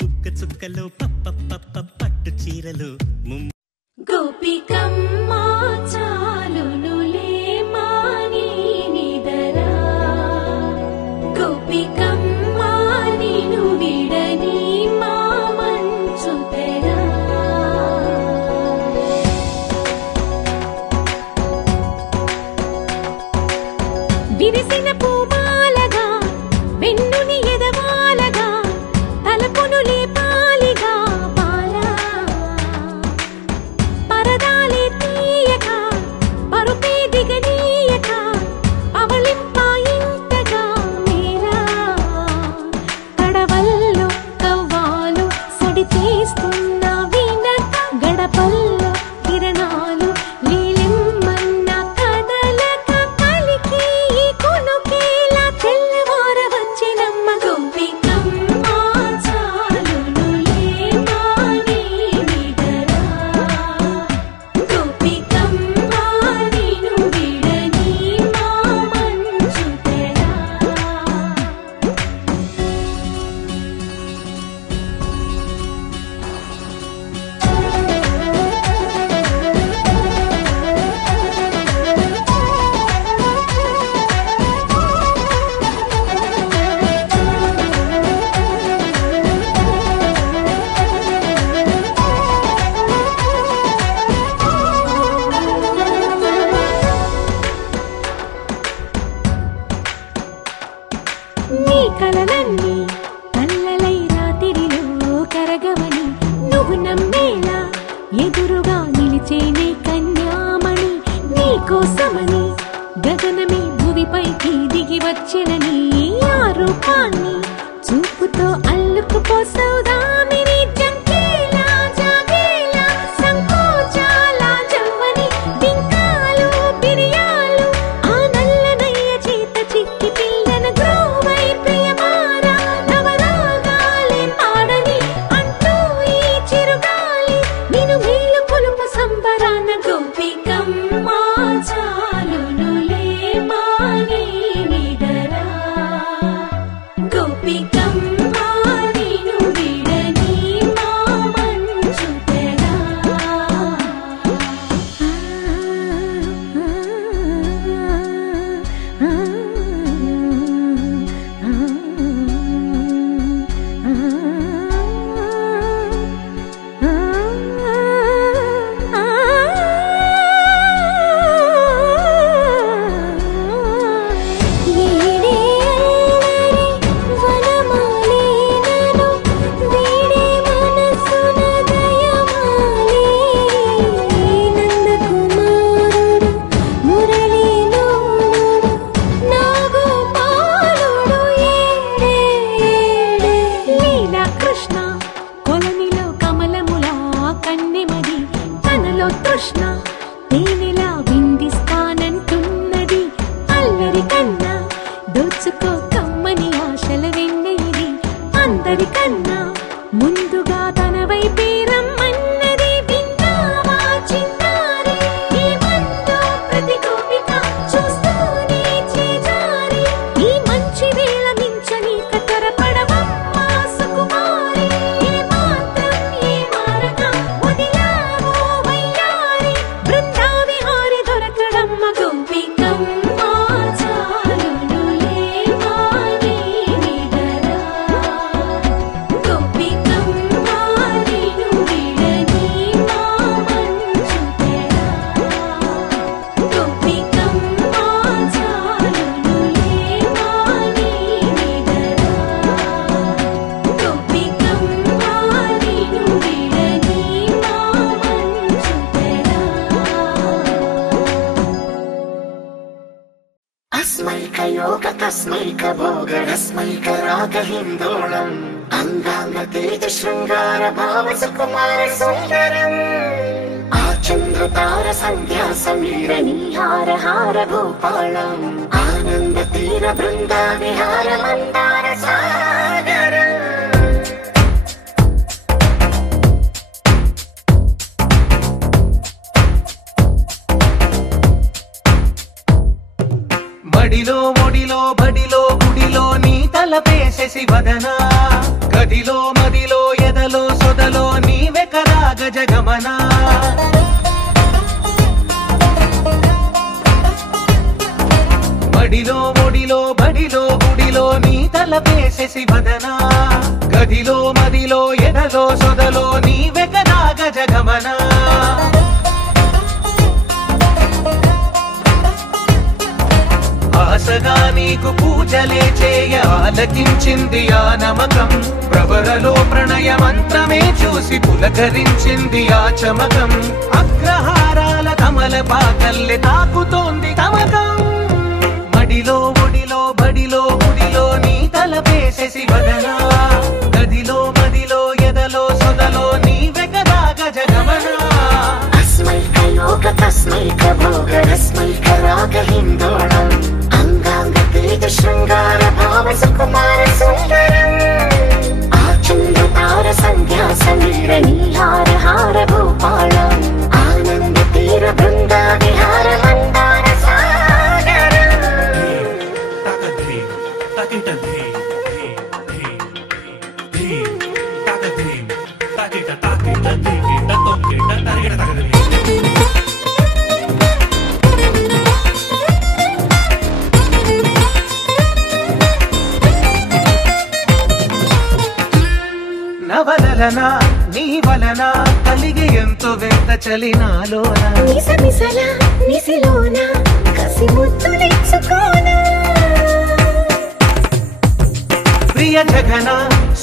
బుక్క చుక్కలు పట్టు చీరలు గోపికమ్మ చాలునులే మాని నిదరా. గోపికమ్మ నిను విడని మా మంచు తెరా. విరిసిన పూమాలగా వెన్నుని ఎదవాలగా తలపును లేపాలిగా బాలా. పరదాలే తీయక పరుపే దిగనీయక అవలింపాయింతగా మేరా. కడవల్లో కవ్వాలు సడి చేస్తున్న వీణత గడపల్లో కిరణాలు లీలిమ్మన్న కదలక కలికి ఈ కొనుకేలా తెల్లవార వచ్చినమ్మ. గోపికమ్మ చాలునులే మాని నిదరా. గోపికమ్మ నిను విడని మా మంచు తెరా. నీ కలలన్నీ కల్లలై రాత్రిలో కరగవని నువ్వు నమ్మేలా ఎదురుగా నిలిచేనే కన్యామణి. నీ కోసమని గగనమే భూమిపైకి దిగి వచ్చినని ఆ రూపాన్ని చూపుతో అల్లుకుపో సౌదామిని జంకేలా జాగేలా సంకోచాల జవ్వని బింకాలు బిరియాలు ఆ నల్లనయ్య చేత చిక్కి పిల్లన గ్రోవై ప్రియమారా నవరాగాలే పాడని అంటూ ఈ చిరుగాలి నిన్ను మేలు కొలుపు సంబరాన గోపికమ్మ చాలునులే మాని నిదరా గోపికమ్మ నిన్ను విడని మా మంచు తెరా కృష్ణ తేనెలా విందిస్తానంటున్నది అల్లరి కన్నా దోచుకో కమ్మని ఆశల వెన్నెయిది అందరికన్నా ముందుగా తన వైపే రమ్మన్నది విన్నావా చిన్నారి ఏమందో ప్రతి గోపిక చూస్తూనే చేజారి ఈ మంచి వేళ మించని కతరపడవమ్మా సుకుమారి ఏ మాత్రం ఏ మారక వదిలావో వయ్యారి బృందావిహారి దొరకడమ్మ గోపికమ్మ చాలునులే మాని నిదరా గోపికమ్మ నిన్ను విడని మా మంచు తెరా గోపికమ్మ చాలునులే మాని నిదరా గోపికమ్మ నిన్ను విడని మా మంచు తెరా अस्मैकयोग तस्मैकभोगरस्मैकरागहिन्दोळम् अङ्गाङ्गतेज शृङ्गार भाव सुकुमार सुन्दरम् आचन्द्रतार सन्ध्या समीर नीहार हार भूपालम् आनन्दतीर बृन्दा विहार मन्दार सागरम् బడిలో ఒడిలో బడిలో గుడిలో నీ తలపేసేసి వదనా గదిలో మదిలో ఎదలో సొదలో నీవే కదా గజగమనా బడిలో ఒడిలో బడిలో గుడిలో నీ తలపేసేసి వదనా గదిలో మదిలో ఎదలో సొదలో నీవే కదా గజగమనా ఆశగా నీకు పూజలే చేయ ఆలకించింది ఆ నమకం ప్రవరలో ప్రణయ మంత్రమే చూసి పులకరించింది ఆ చమకం అగ్రహారాల కమల పాకల్లె తాకుతోంది తమకం మడిలో ఒడిలో బడిలో గుడిలో నీ తలపేసేసి వదనా గదిలో మదిలో ఎదలో సొదలో నీవే కదా గజగమనా अस्मैकयोग तस्मैकभोगरस्मैकरागहिन्दोळम् अङ्गाङ्गतेज शृङ्गार भाव सुकुमार सुन्दरम् आचन्द्रतार सन्ध्या समीर नीहार हार भूपालम् आनन्दतीर बृन्दा विहार मन्दार सागरम् నవలన నీ వలన కలిగి ఎంతో వింత చలినాలోన నిసమిసల నిసిలోన కసి ముద్దులిచ్చుకోనా ప్రియ జగన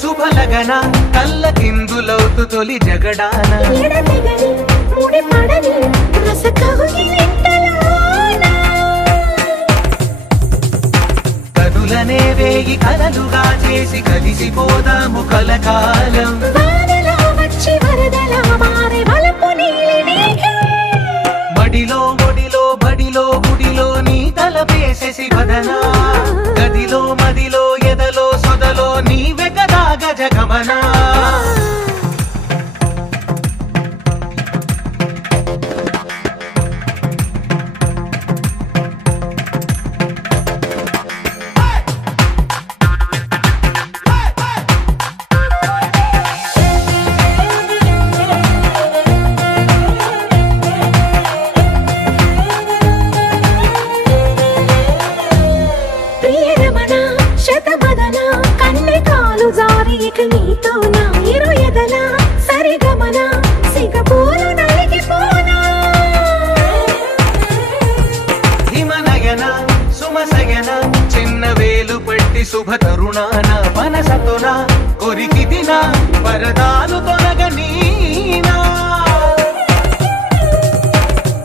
శుభలగన కళ్ళ కిందులవుతు తొలి జగడాన ఎడతెగని ముడి పడని రసకవుని వెంటలోన తను కనులనే వేయి కలలుగా చేసి కలిసిపోదాము కలకాలం వానలా వచ్చి వరదలా మారే వలపు నీలి మేఘం మడిలో ఒడిలో బడిలో గుడిలో నీ తలపేసేసి వదనా గదిలో మదిలో ఎదలో సొదలో నీవే కదా గజగమనా ప్రియరమణ శతబదన కన్నె కాలు జారి ఇక నీతో నా ఇరు ఎదల సరిగమన సిగపూలు నలిగిపోనా హిమనయన సుమసయన చిన్న వేలు పట్టి శుభ తరుణాన మనసతోన కొరికి దిన వరదాలు తొలగనీనా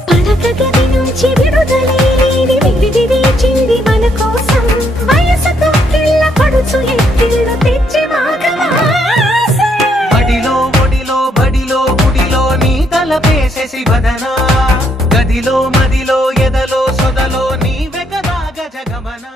పడక గది నుంచి విడుదలేని విడిది వేచింది మన కోసం వయసుతో కిల్ల పడుచు ఎత్తిళ్ళు తెచ్చి మాఘమాసం బడిలో ఒడిలో బడిలో గుడిలో నీ తలపేసేసి వదనా గదిలో మదిలో ఎదలో సొదలో నీవే కదా గజగమనా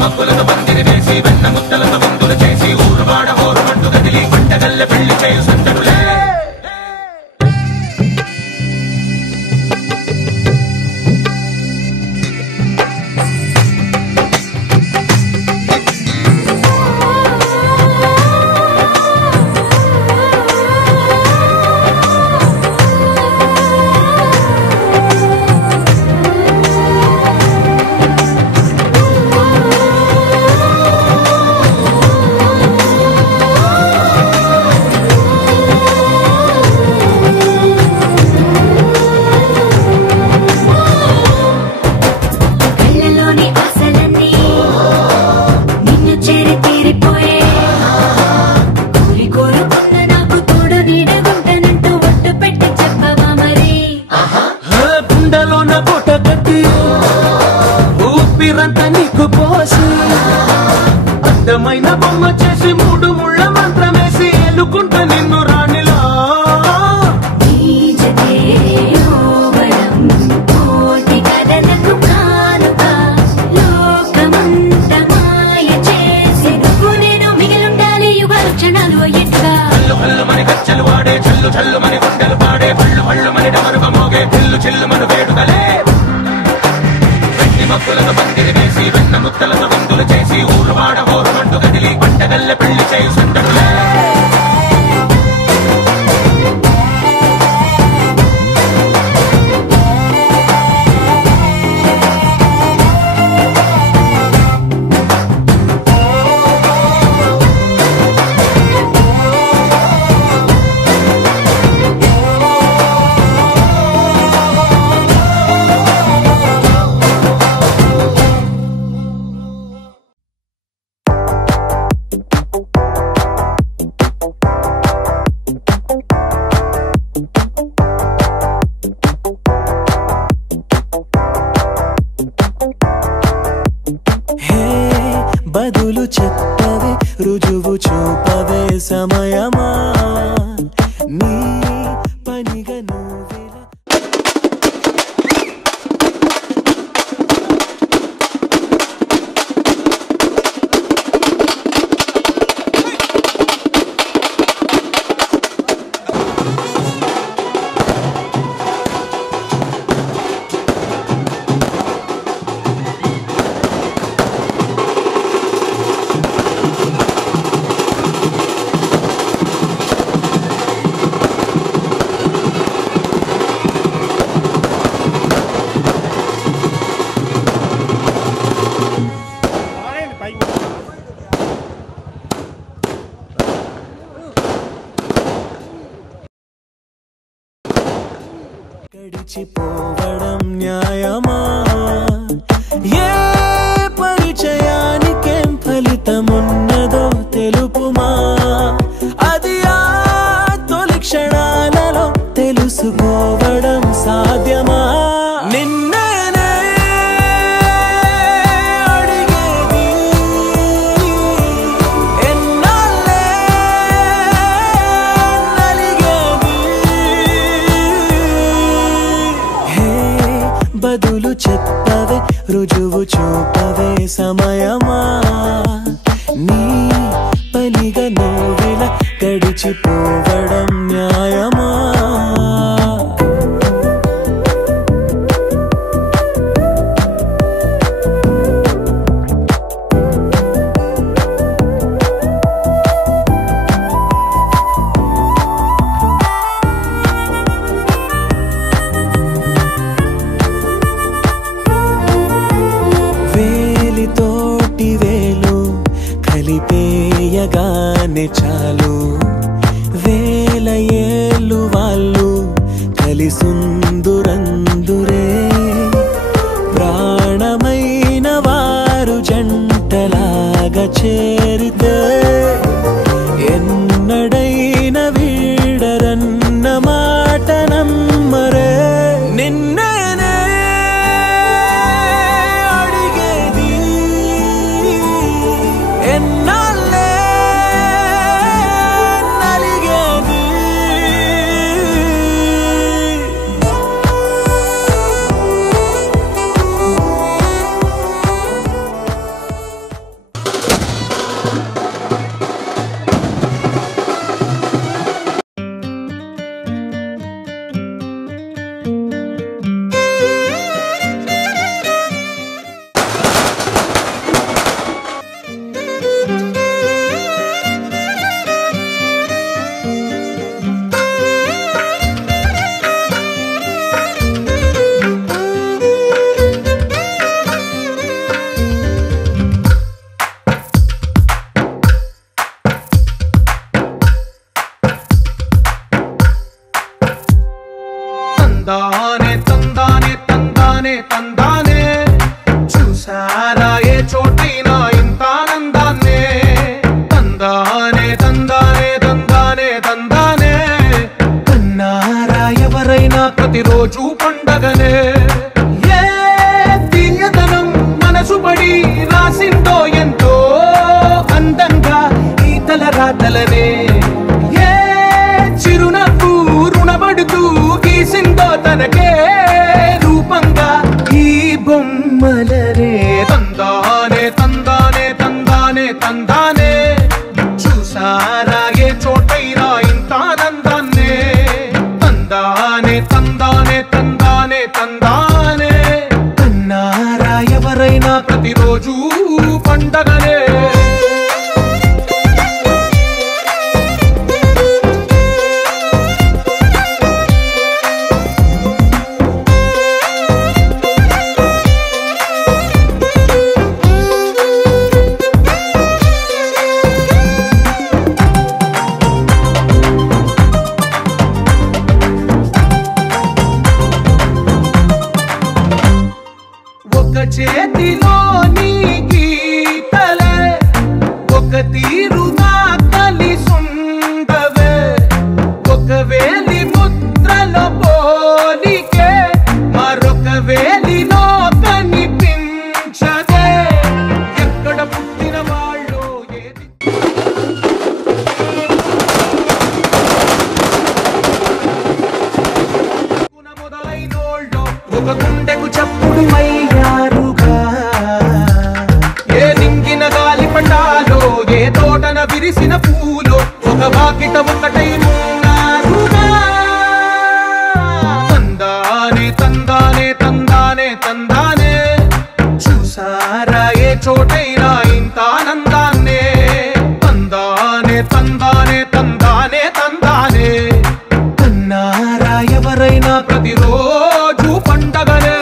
మబ్బులను చల్లు చల్లు మని గుండెలు పాడే పళ్ళు పళ్ళు మని డమరుగా మోగే పిల్లు చిల్లు మను వేడుకలే వెండి మబ్బులను పందిరి వేసి వెన్న ముత్తలతో విందులు చేసి ఊరు వాడ హోరు మంటు కదిలి పంటగల్లె పెళ్లి చేయు సందడులే బదులు చెప్పవే రుజువు చూపవే సమయమా నీ పనిగా నువ్వేలా గడిచిపోవడం న్యాయమా ఏ పరిచయానికేం ఫలితమున్నదో తెలుపుమా అది ఆ తొలి క్షణాలలో తెలుసుకోవడం సాధ్యమా నిన్నేనే అడిగేది ఎన్నాళ్ళే నలిగేది బదులు చెప్పవే రుజువు చూపవే సమయమా నీ పనిగా నువ్విలా గడిచిపోవడం న్యాయమా వేలితోటి వేలు కలిపేయగానే చాలు వేల ఏళ్ళు వాళ్ళు కలిసుందురందురే ప్రాణమైన వారు జంటలాగా చేరితే ఎన్నడైన వీడరన్న మాట నమ్మరే నిన్నేనే అడిగేది ఎన్నాళ్ళే నలిగేది తందానే తందానే తందానే తందానే చూసారా ఏ చోటైనా ఇంత ఆనందాన్నే తందానే తందానే తందానే తందానే కన్నారా ఎవరైనా ప్రతిరోజు పండగనే ఏ తీయదనం మనసు పడి రాసిందో ఎంతో అందంగా ఈ తలరాతలనే ఏ చిరునవ్వు రుణపడుతూ గీసిందో తనకే రూపంగా ఈ బొమ్మలనే తందానే తందానే తందానే తందానే చూసారా ఏ చోటైనా ఇంత ఆనందాన్నే ఒక గుండెకు చప్పుడు అయ్యారుగా. ఏ నింగిన గాలి పటాలో ఏ తోటన విరిసిన పూలో ఒక వాకిట ఒకటై ఉన్నారుగా. తందానే తందానే తందానే తందానే చూసారా ఏ చోటైనా ఇంత ఆనందాన్నే. తందానే తందానే తందానే తందానే తన్నారా ఎవరైనా ప్రతిరోజు పండగనే.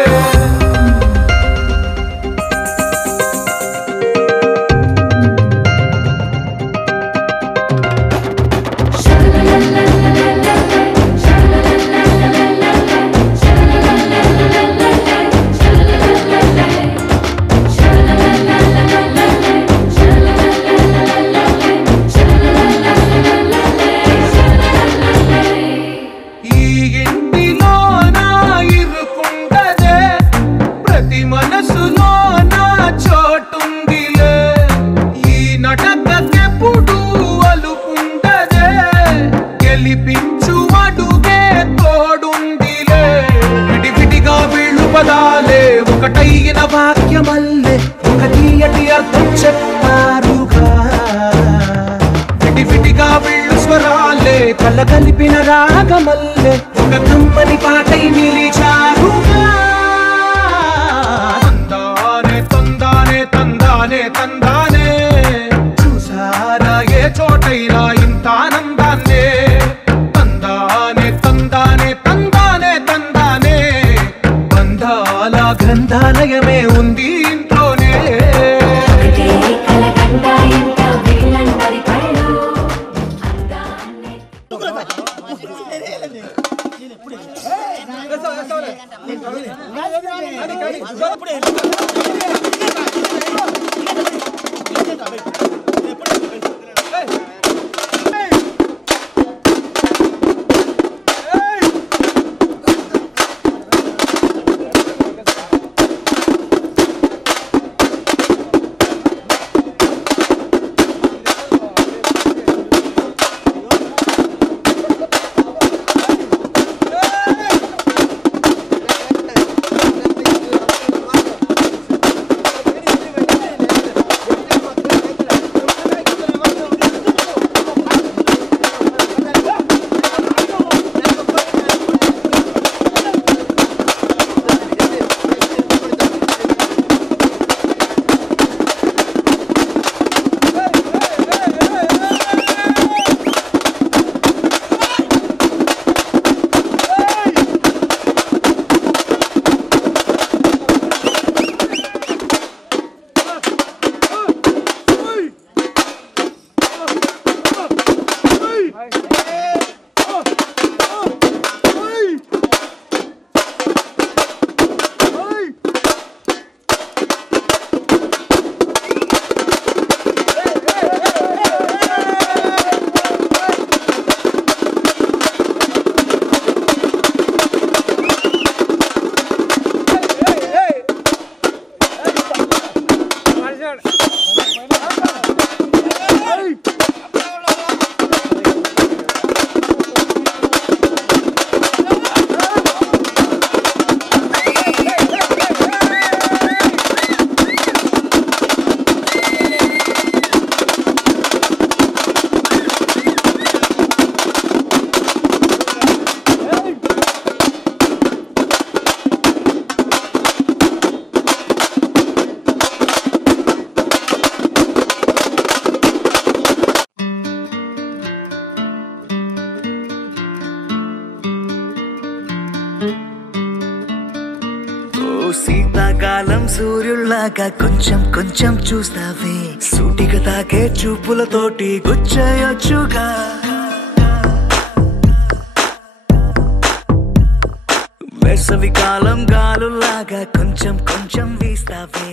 ఒకటైన వాక్యమల్లే ఒక తీయటి అర్థం చెప్పారుగా. విడివిడిగా వీళ్ళు స్వరాలే కళ్ళ కలిపిన రాగమల్లే ఒక కమ్మని పాటై నిలిచారుగా. తందానే తందానే తందానే తందానే చూసారా ఏ చోటైనా ఇంత ఆనందాన్నే. తందానే తందానే తందానే తందానే బంధాల గ్రంథాలయమే ఉంది ఇంట్లోనే. శీతాకాలం సూర్యుల్లాగా కొంచెం కొంచెం చూస్తావే. సూటిగా తాకే చూపులతోటి గుచ్చేయొచ్చుగా. వేసవి కాలం గాలుల్లాగా కొంచెం కొంచెం వీస్తావే.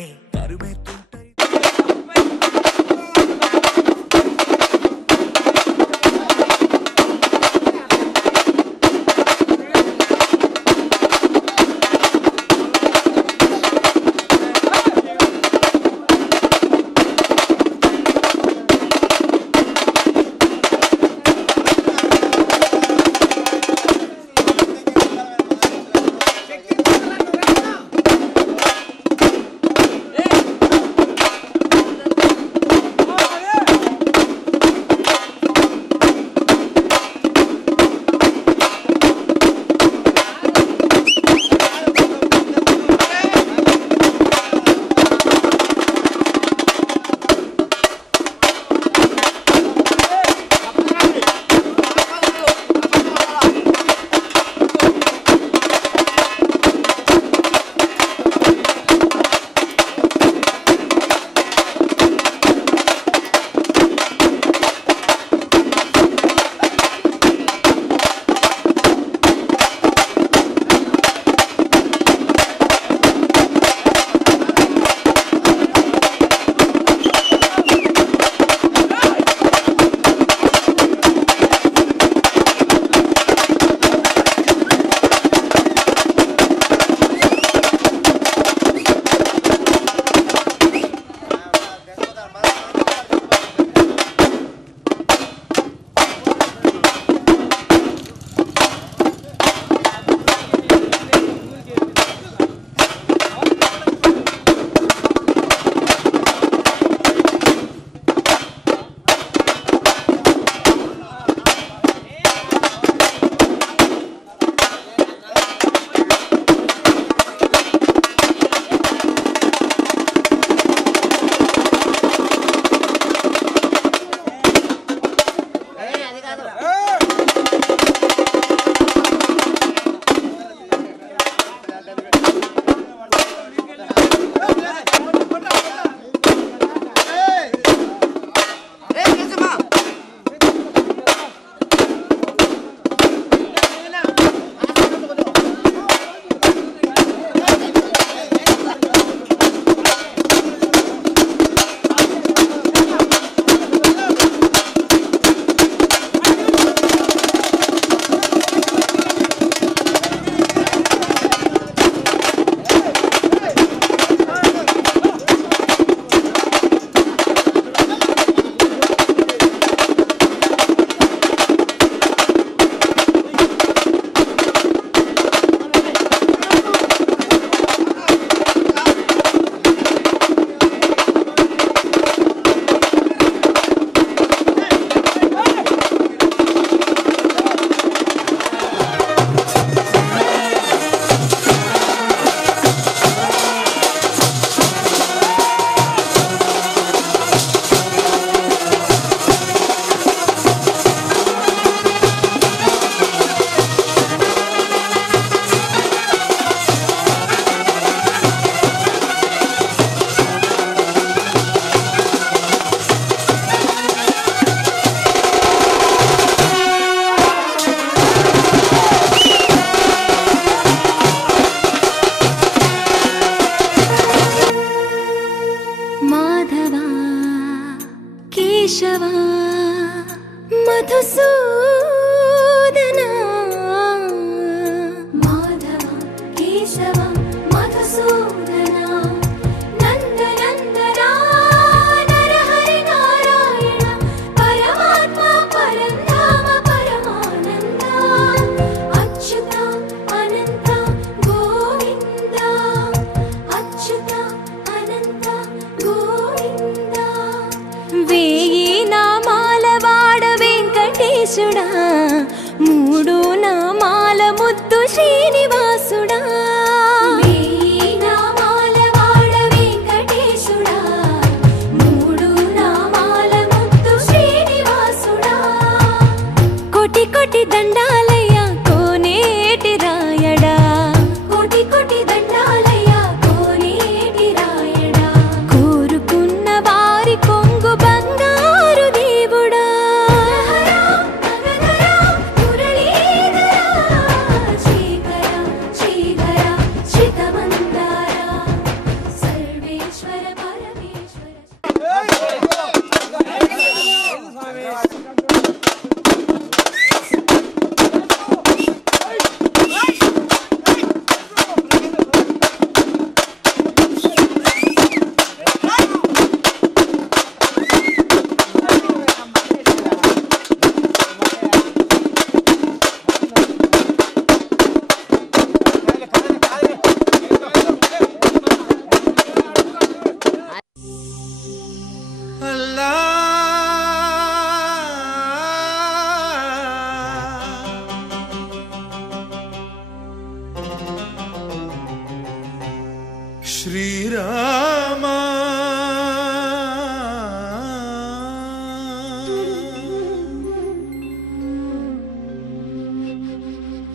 శ్రీరామ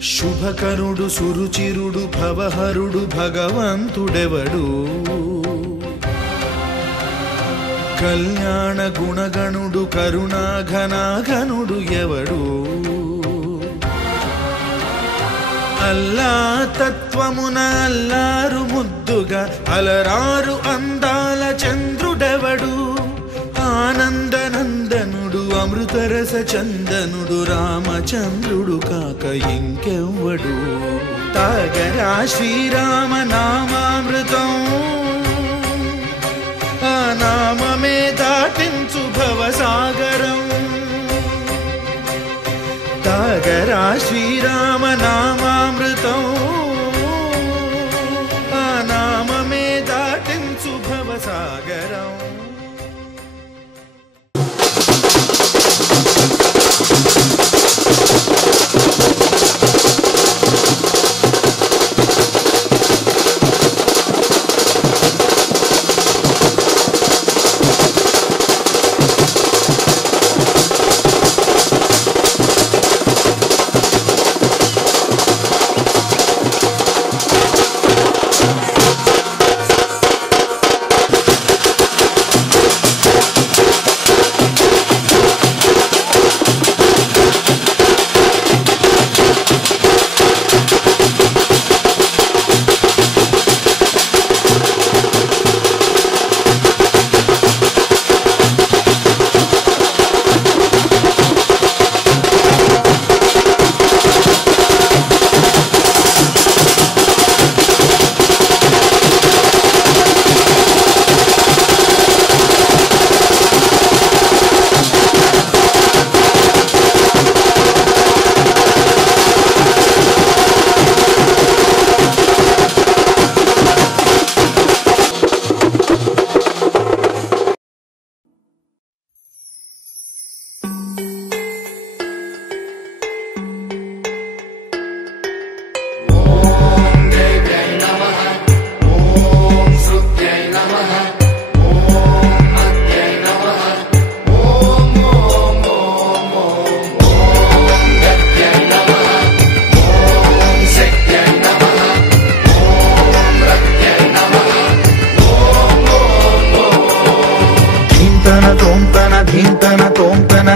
శుభకరుడు సురుచిరుడు భవహరుడు భగవంతుడెవడు కళ్యాణ గుణగణుడు కరుణాఘనాఘనుడు ఎవడు అల్లా తత్వమున అల్లారు ముద్దుగా అలరారు అందాల చంద్రుడెవడు ఆనందనందనుడు అమృతరస చందనుడు రామచంద్రుడు కాక ఇంకెవ్వడు తాగరా శ్రీరామ నామామృతం ఆ నామమే దాటించు భవసాగరం తాగరా శ్రీరామ నామామృతం ఆ నామమే దాటించు భవసాగరం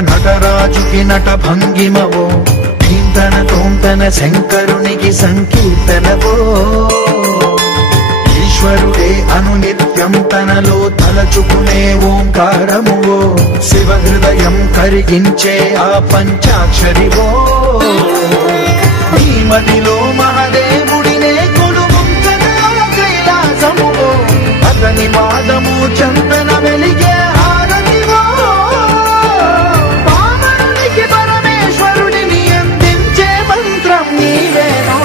నటరాజుకి నట భంగిమవో ధీంతన తోంతన శంకరునికి సంకీర్తనవో ఈశ్వరుడే అనునిత్యం తనలో తలచుకునే ఓంకారమువో శివ హృదయం కరిగించే ఆ పంచాక్షరివో ఈ మదిలో మహాదేవుడినే కొలువుంచగా కైలాసమువో అతని వాదము చందన వెలిగే హారతివో పామరునికి పరమేశ్వరుడిని అందించే మంత్రం నీవేనో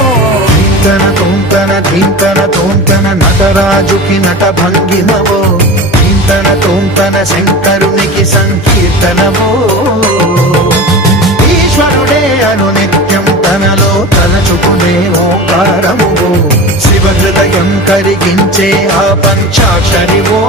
ధీంతన తోంతన నటరాజుకి నట భంగిమవో ధీంతన తోంతన శంకరునికి సంకీర్తనవో ఈశ్వరుడే అనునిత్యం తనలో తలచుకునే ఓంకారమువో శివ హృదయం కరిగించే ఆ పంచాక్షరివో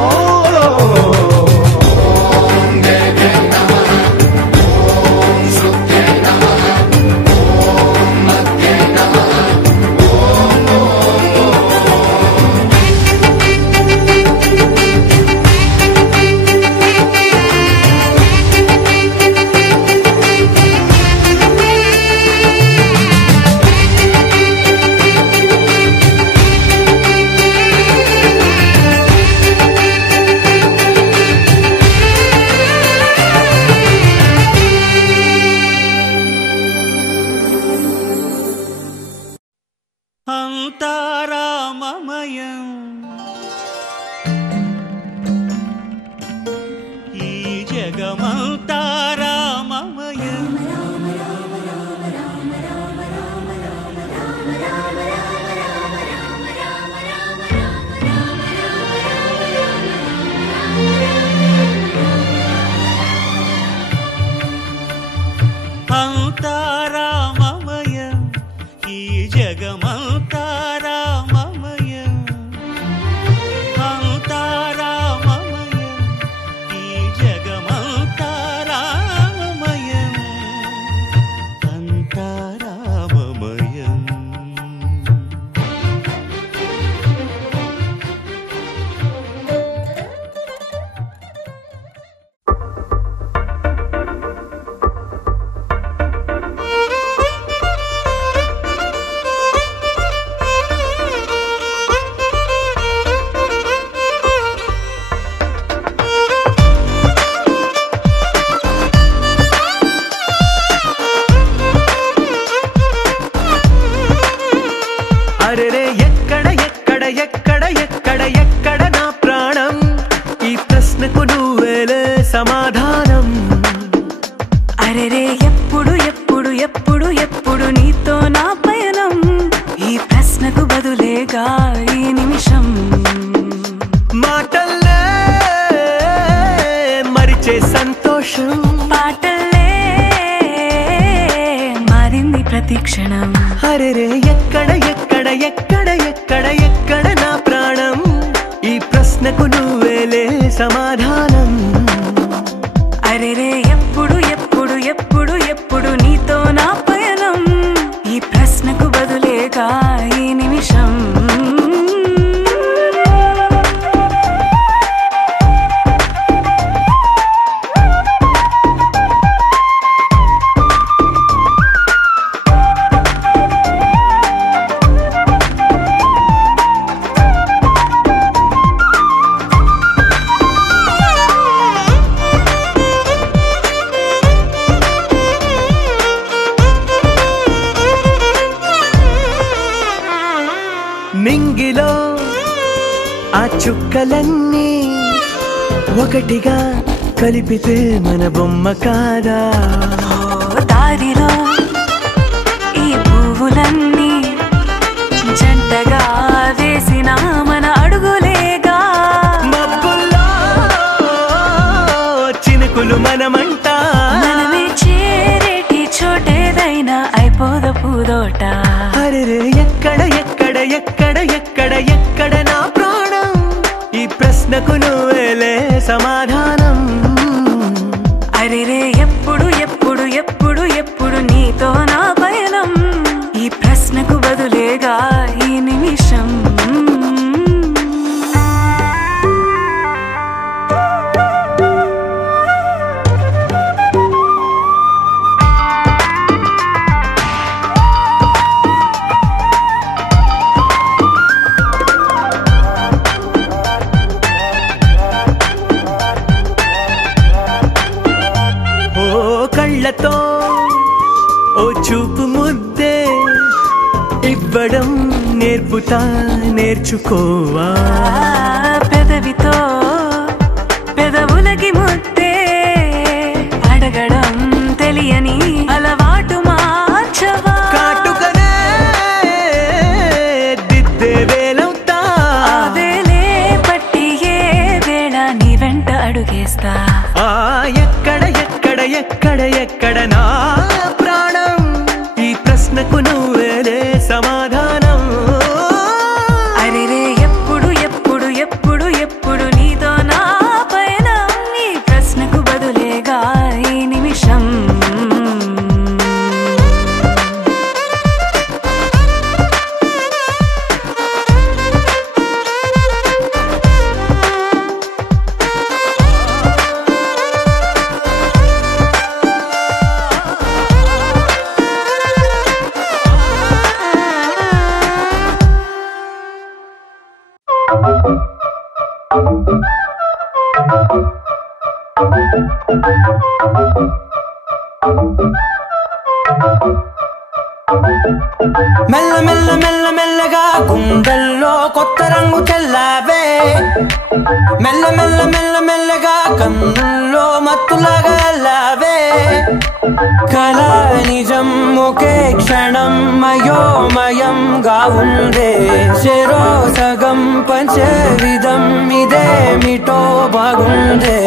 బదులేగా ఈ నిమిషం మాటల్లే మరిచే సంతోషం పాటల్లే మారింది ప్రతి క్షణం అరెరే ఎక్కడ ఎక్కడ ఎక్కడ ఎక్కడ ఎక్కడ నా ప్రాణం ఈ ప్రశ్నకు నువ్వేలే సమాధానం అరెరే ఎప్పుడు ఎప్పుడు ఎప్పుడు ఎప్పుడు నీతో నా పయనం ఈ ప్రశ్నకు బదులేగా ఈ నిమిషం మింగిలో ఆ చుక్కలన్నీ ఒకటిగా కలిపితే మన బొమ్మ కాదా దారిలో ఈ పువ్వులన్నీ జంటగా వేసిన మన అడుగులేగా మబ్బుల్లో చినుకులు మనమంట మనమే చేరేటి చోటేదైనా అయిపోదు పూదోట అరెరే ఎక్కడ ఎక్కడ ఎక్కడ ఎక్కడ ఎక్కడ నా ప్రాణం ఈ ప్రశ్నకు నువ్వేలే సమాధానం అరెరే ఎప్పుడు ఎప్పుడు ఎప్పుడు ఎప్పుడు నీతో నా పయనం ఈ ప్రశ్నకు బదులేగా ఈ నిమిషం కళ్ళతో ఓ చూపు ముద్దే ఇవ్వడం నేర్పుతా నేర్చుకోవా పెదవితో పెదవులకి ముద్దే అడగడం తెలియని అలవాటు మార్చవా కాటుకనే దిద్దే వేలవుతా వేలే పట్టి ఏ వేళ నీ వెంట అడుగేస్తా ఎక్కడ ఎక్కడ ఎక్కడ ఎక్కడ నా ప్రాణం ఈ ప్రశ్నకు నువ్వేలే సమాధానం అరెరే ఎప్పుడు ఎప్పుడు ఎప్పుడు ఎప్పుడు నీతో నా పైన ఈ ప్రశ్నకు బదులేగా ఈ నిమిషం మెల్ల మెల్ల మెల్ల మెల్లగా గుండెల్లో కొత్త రంగు చెల్లావే మెల్ల మెల్ల మెల్ల మెల్లగా కన్నుల్లో మత్తులాగా అల్లావే కళ నిజం ఒకే క్షణం మయోమయంగా ఉందే చెరో సగం పంచే విధం ఇదేమిటో బాగుందే